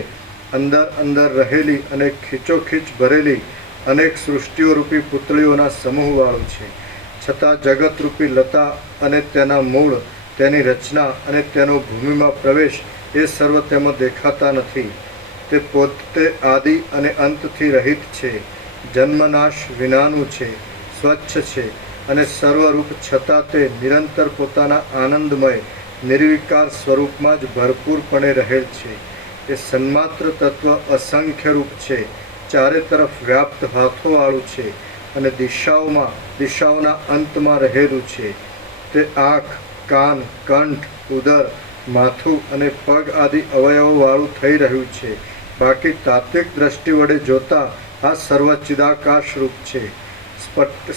અંદર અંદર રહેલી અને ખીચોખીચ ભરેલી અનેક સૃષ્ટિઓ રૂપી પુતળીઓના સમૂહવાળું છે. છતાં જગતરૂપી લતા અને તેના મૂળ, તેની રચના અને તેનો ભૂમિમાં પ્રવેશ એ સર્વ તેમાં દેખાતા નથી. તે પોતે આદિ અને અંતથી રહિત છે, જન્મનાશ વિનાનું છે, સ્વચ્છ છે અને સર્વરૂપ, છતાં તે નિરંતર પોતાના આનંદમય નિર્વિકાર સ્વરૂપમાં જ ભરપૂરપણે રહેલ છે. એ સન્માત્ર તત્વ અસંખ્ય રૂપ છે, ચારે તરફ વ્યાપ્ત હાથોવાળું છે અને દિશાઓના અંતમાં રહેલું છે. તે આંખ, કાન, કંઠ, ઉદર, માથું અને પગ આદિ અવયવોવાળું થઈ રહ્યું છે. બાકી તાત્વિક દ્રષ્ટિ વડે જોતા આ સર્વ ચિદાકાશ રૂપ છે.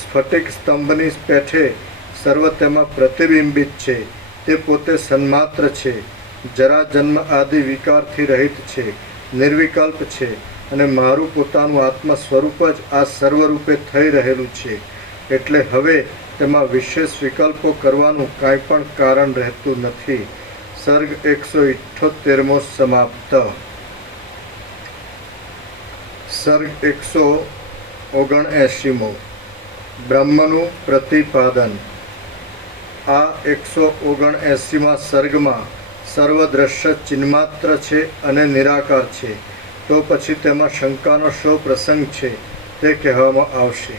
સ્ફટિક સ્તંભની પેઠે સર્વ તેમાં પ્રતિબિંબિત છે. તે પોતે સન્માત્ર છે, જરા જન્મ આદિ વિકારથી રહિત છે, નિર્વિકલ્પ છે અને મારું પોતાનું આત્મ સ્વરૂપ જ આ સર્વરૂપે થઈ રહેલું છે. એટલે હવે તેમાં વિશેષ વિકલ્પો કરવાનું કાંઈ પણ કારણ રહેતું નથી. સર્ગ 178મો સમાપ્ત. સર્ગ 179મો. બ્રહ્મનું પ્રતિપાદન. આ 179મા સર્ગમાં સર્વ દ્રશ્ય ચિન્માત્ર છે અને નિરાકાર છે. તો પછી તેમાં શંકાનો શો પ્રસંગ છે તે કહેવામાં આવશે.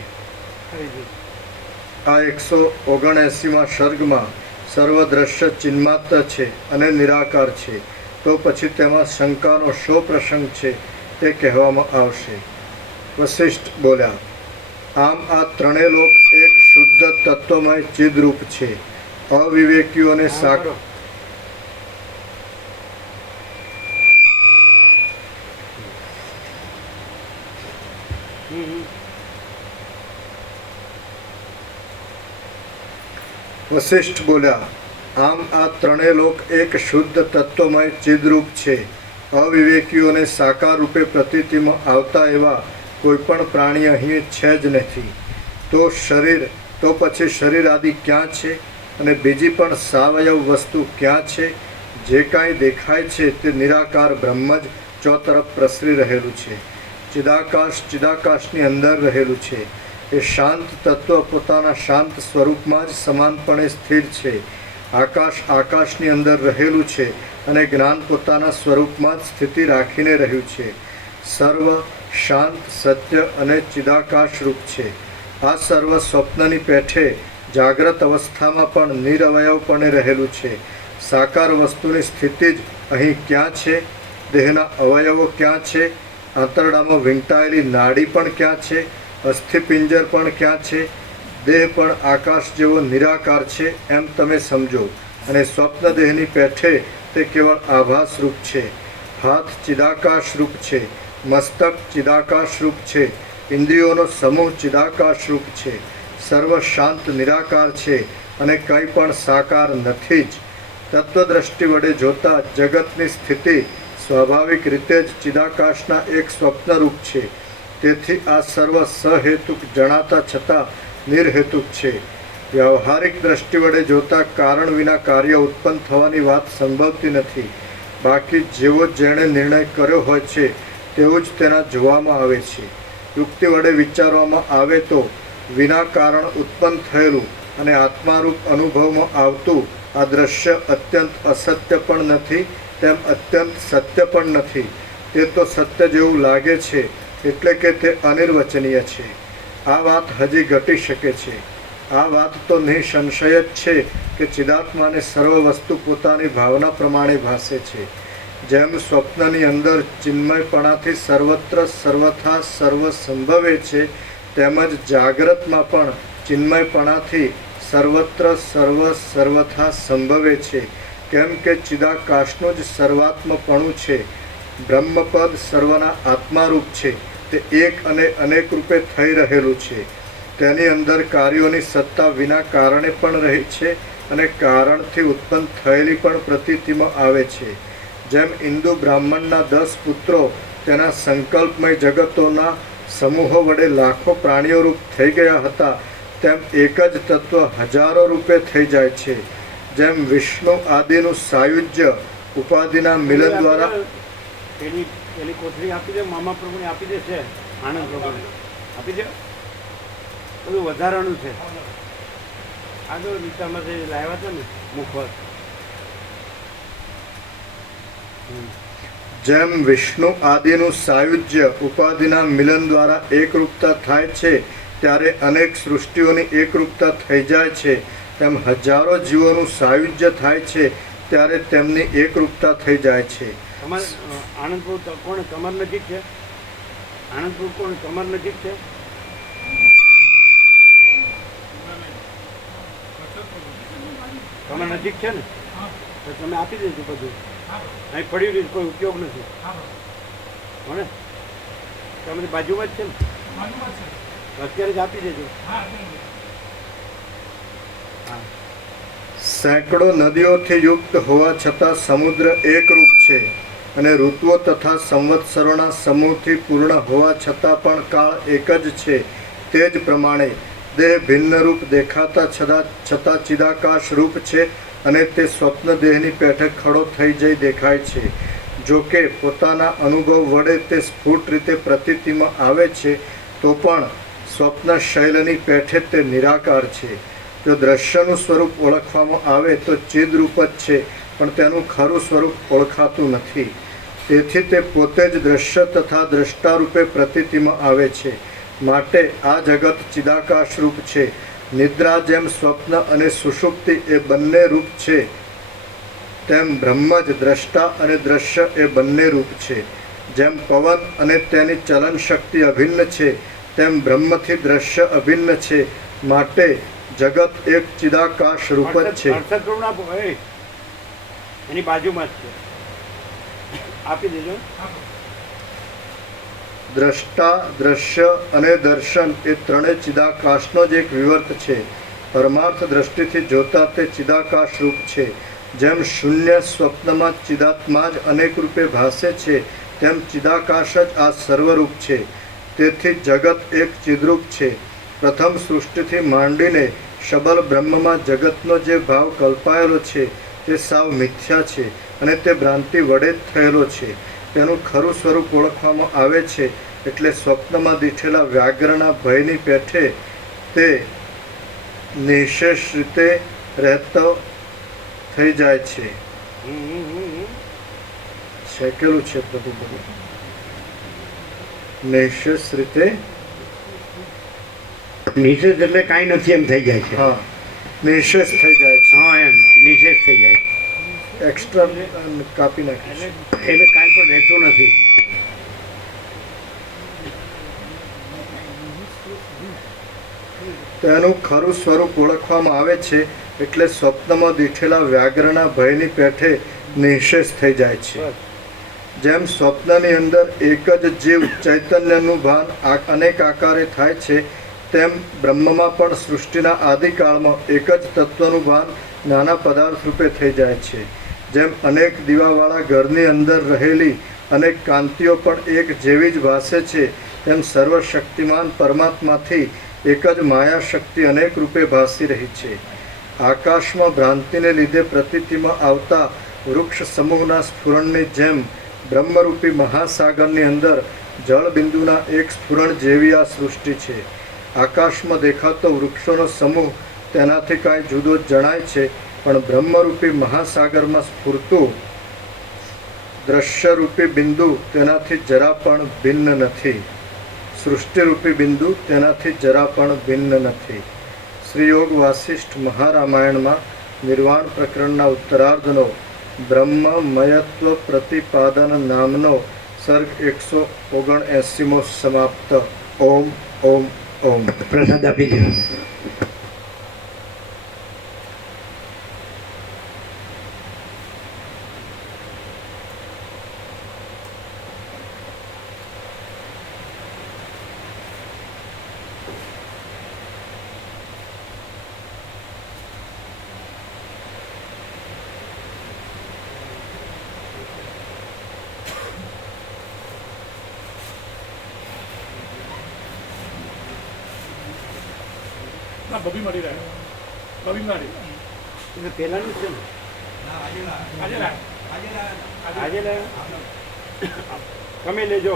આ 179મા સર્ગમાં સર્વ દ્રશ્ય ચિન્માત્ર છે અને નિરાકાર છે. તો પછી તેમાં શંકાનો શો પ્રસંગ છે તે કહેવામાં આવશે. વશિષ્ઠ બોલ્યા, આમ આ ત્રણેય લોક એક શુદ્ધ તત્વમય ચિદરૂપ છે. અવિવેકીઓને વશિષ્ઠ બોલ્યા, આમ આ ત્રણેય લોક એક શુદ્ધ તત્વમય ચિદરૂપ છે. અવિવેકીઓને સાકાર રૂપે પ્રતીતિમાં આવતા એવા કોઈ પણ પ્રાણી અહીં છે જ નથી. તો પછી શરીર આદિ ક્યાં છે અને બીજી પણ સાવયવ વસ્તુ ક્યાં છે? જે કાંઈ દેખાય છે તે નિરાકાર બ્રહ્મ જ ચોતરફ પ્રસરી રહેલું છે. ચિદાકાશની અંદર રહેલું છે. એ શાંત તત્વ પોતાના શાંત સ્વરૂપમાં જ સમાનપણે સ્થિર છે. આકાશની અંદર રહેલું છે અને જ્ઞાન પોતાના સ્વરૂપમાં જ સ્થિતિ રાખીને રહ્યું છે. સર્વ શાંત, સત્ય અને ચિદાકાશ રૂપ છે. આ સર્વ સ્વપ્નની પેઠે જાગ્રત અવસ્થામાં પણ નિરવયવપણે રહેલું છે. સાકાર વસ્તુની સ્થિતિ જ અહીં ક્યાં છે? દેહના અવયવો ક્યાં છે? આંતરડામાં વીંટાયેલી નાડી પણ ક્યાં છે? અસ્થિપિંજર પણ ક્યાં છે? દેહ પણ આકાશ જેવો નિરાકાર છે એમ તમે સમજો. અને સ્વપ્ન દેહની પેઠે તે કેવળ આભાસ રૂપ છે. હાથ ચિદાકાશ રૂપ છે, મસ્તક ચિદાકાશ રૂપ છે, ઇન્દ્રિયોનો સમૂહ ચિદાકાશ રૂપ છે. સર્વ શાંત નિરાકાર છે અને કંઈ પણ સાકાર નથી જ. તત્વદ્રષ્ટિ વડે જોતા જગતની સ્થિતિ સ્વાભાવિક રીતે જ ચિદાકાશના એક સ્વપ્નરૂપ છે. તેથી આ સર્વ સહેતુક જણાતા છતાં નિર્હેતુક છે. વ્યવહારિક દ્રષ્ટિ વડે જોતા કારણ વિના કાર્ય ઉત્પન્ન થવાની વાત સંભવતી નથી. બાકી જેવો જેણે નિર્ણય કર્યો હોય છે તેવું જ તેના જોવામાં આવે છે. યુક્તિ વડે વિચારવામાં આવે તો વિના કારણ ઉત્પન્ન થયેલું અને આત્મારૂપ અનુભવમાં આવતું આ દ્રશ્ય અત્યંત અસત્ય પણ નથી, તેમ અત્યંત સત્ય પણ નથી. તે તો સત્ય જેવું લાગે છે એટલે કે તે અનિર્વચનીય છે. આ વાત હજી ઘટી શકે છે. આ વાત તો નિસંશય જ છે કે ચિદાત્માને સર્વ વસ્તુ પોતાની ભાવના પ્રમાણે ભાસે છે. જેમ સ્વપ્નની અંદર ચિન્મયપણાથી સર્વત્ર સર્વથા સર્વ સંભવે છે, તેમજ જાગ્રતમાં પણ ચિન્મયપણાથી સર્વત્ર સર્વથા સંભવે છે. કેમ કે ચિદાકાશનું જ સર્વાત્મપણું છે. બ્રહ્મપદ સર્વના આત્મારૂપ છે. તે એક અને અનેક રૂપે થઈ રહેલું છે. તેની અંદર કાર્યોની સત્તા વિના કારણે પણ રહી છે અને કારણથી ઉત્પન્ન થયેલી પણ પ્રતીતિમાં આવે છે. જેમ ઇન્દુ બ્રાહ્મણના 10 પુત્રો તેના સંકલ્પમય જગતોના સમૂહો વડે લાખો પ્રાણીઓ રૂપ થઈ ગયા હતા, તેમ એક જ તત્વ હજારો રૂપે થઈ જાય છે. જેમ વિષ્ણુ આદિનું સાયુજ્ય ઉપાધિના મિલન દ્વારા પેલી કોથળી આપી દે, મામા પ્રભુને આપી દે છે, આનંદ પ્રભુને આપી દે. બધું વધારાનું છે. આગળ ગીતામાંથી લાવ્યા હતા ને મુખવત. જેમ વિષ્ણુ આદિનું સાયુજ્ય ઉપાધિના મિલન દ્વારા એકરૂપતા થાય છે, ત્યારે અનેક સૃષ્ટિઓની એકરૂપતા થઈ જાય છે, તેમ હજારો જીવોનું સાયુજ્ય થાય છે, ત્યારે તેમની એકરૂપતા થઈ જાય છે. તમારે આનંદપુર કોણ કમર નજીક છે? આનંદપુર કોણ કમર નજીક છે? કમર નજીક છે ને, તો તમે આપી દેજો બધું. અહીં પડ્યું નહીં, કોઈ ઉપયોગ નથી. હો ને, તમારી બાજુમાં જ છે ને, અત્યારે જ આપી દેજો. સેંકડો નદીઓથી યુક્ત હોવા છતાં સમુદ્ર એકરૂપ છે અને ઋતુઓ તથા સંવત્સરોના સમૂહથી પૂર્ણ હોવા છતાં પણ કાળ એક જ છે. તે જ પ્રમાણે દેહ ભિન્ન રૂપ દેખાતા છતાં ચિદાકાશ રૂપ છે અને તે સ્વપ્ન દેહની પેઠે ખડો થઈ જઈ દેખાય છે. જો કે પોતાના અનુભવ વડે તે સ્ફુટ રીતે પ્રતીતિમાં આવે છે, તો પણ સ્વપ્ન શૈલની પેઠે તે નિરાકાર છે. જો દ્રશ્યનું સ્વરૂપ ઓળખવામાં આવે તો ચિદરૂપ જ છે, પણ તેનું ખરું સ્વરૂપ ઓળખાતું નથી. તેથી તે પોતે જ દ્રશ્ય તથા દ્રષ્ટા રૂપે પ્રતીતિમાં આવે છે. માટે આ જગત ચિદાકાશ રૂપ છે. નિદ્રા જેમ સ્વપ્ન અને સુષુપ્તિ એ બંને રૂપ છે, તેમ બ્રહ્મ જ દ્રષ્ટા અને દ્રશ્ય એ બંને રૂપ છે. જેમ પવન અને તેની ચલન શક્તિ અભિન્ન છે, તેમ બ્રહ્મથી દ્રશ્ય અભિન્ન છે. માટે જગત એક ચિદાકાશ રૂપ જ છે. એની બાજુમાં જ છે, આપી દેજો. દ્રષ્ટા, દ્રશ્ય અને દર્શન એ ત્રણેય ચિદાકાશનો જ એક વિવર્ત છે. પરમાર્થ દ્રષ્ટિથી જોતા તે ચિદાકાશ રૂપ છે. જેમ શૂન્ય સ્વપ્નમાં ચિદાત્મા જ અનેક રૂપે ભાસે છે, તેમ ચિદાકાશ જ આ સર્વરૂપ છે. તેથી જગત એક ચિદરૂપ છે. પ્રથમ સૃષ્ટિથી માંડીને શબલ બ્રહ્મમાં જગતનો જે ભાવ કલ્પાયેલો છે, તે સાવ મિથ્યા છે અને તે ભ્રાંતિ વડે જ થયેલો છે. તેનું ખરું સ્વરૂપ ઓળખવામાં આવે છે, એટલે સ્વપ્નમાં દીઠેલા વ્યાઘ્રના ભયની પેઠે તે નિશેષ રીતે રહેતો થઈ જાય છે. છેકેલું છે બધું નિશેષ રીતે. નિષેધ એટલે કાંઈ નથી એમ થઈ જાય છે. હા, નિશેષ થઈ જાય છે. હા, એમ નિષેધ થઈ જાય. એક્સ્ટ્રા કાપી નાખે છે. એટલે કાંઈ પણ રહેતું નથી. તેનું ખરું સ્વરૂપ ઓળખવામાં આવે છે, એટલે સ્વપ્નમાં દીઠેલા વ્યાઘ્રના ભયની પેઠે નિશેષ થઈ જાય છે. જેમ સ્વપ્નની અંદર એક જ જીવ ચૈતન્યનું ભાન અનેક આકારે થાય છે, તેમ બ્રહ્મમાં પણ સૃષ્ટિના આદિકાળમાં એક જ તત્વનું ભાન નાના પદાર્થ રૂપે થઈ જાય છે. જેમ અનેક દીવાવાળા ઘરની અંદર રહેલી અનેક કાંતિઓ પણ એક જેવી જ ભાસે છે, તેમ સર્વશક્તિમાન પરમાત્માથી એક જ માયા શક્તિ અનેક રૂપે ભાસી રહી છે. આકાશમાં ભ્રાંતિને લીધે પ્રતીતિમાં આવતા વૃક્ષ સમૂહના સ્ફુરણની જેમ બ્રહ્મરૂપી મહાસાગરની અંદર જળબિંદુના એક સ્ફુરણ જેવી આ સૃષ્ટિ છે. આકાશમાં દેખાતો વૃક્ષોનો સમૂહ તેનાથી કાંઈ જુદો જણાય છે, પણ બ્રહ્મરૂપી મહાસાગરમાં સ્ફુરતું દ્રશ્યરૂપી બિંદુ તેનાથી જરા પણ ભિન્ન નથી. સૃષ્ટિરૂપી બિંદુ તેનાથી જરા પણ ભિન્ન નથી. શ્રી યોગ વાસિષ્ઠ મહારામાયણમાં નિર્વાણ પ્રકરણના ઉત્તરાર્ધનો બ્રહ્મમયત્વ પ્રતિપાદન નામનો સર્ગ 179મો સમાપ્ત. ઓમ ઓમ ઓમ. પ્રસાદ આપી દો. ના બબી મળી રહે બબી મળી એટલે પહેલાંનું જ છે ને આજે લાય આજે લાવ્યા? તમે લેજો.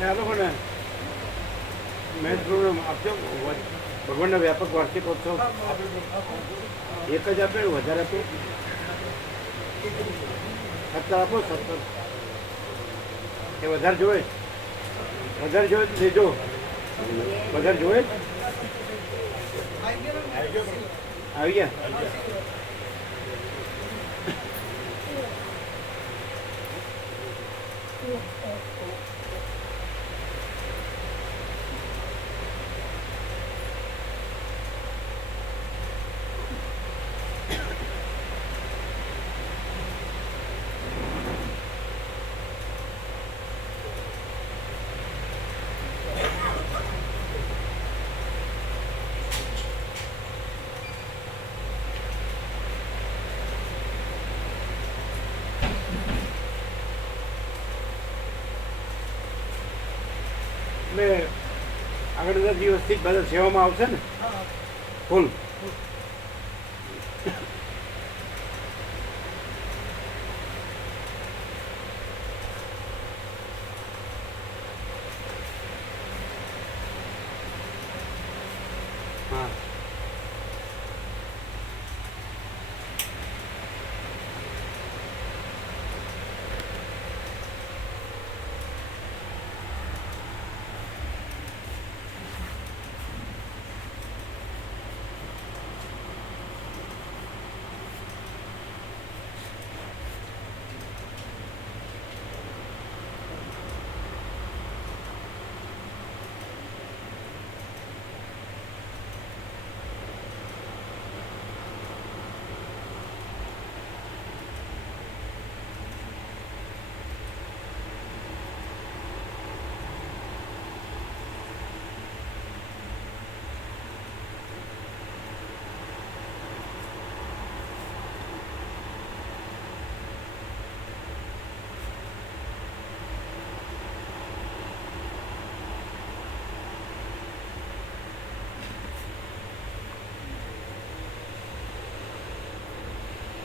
આ લોકોને મેચ પ્રોગ્રામ આપજો. ભગવાનના વ્યાપક વાર્ષિકોત્સવ એક જ આપે વધારે આપે? 17 આપો. 17 એ વધારે જોઈએ? વધારે જોઈએ તો લેજો. વધારે જોઈએ? આવી ગયા? એટલે આગળ 10 દિવસથી જ બધા સેવામાં આવશે ને ફૂલ?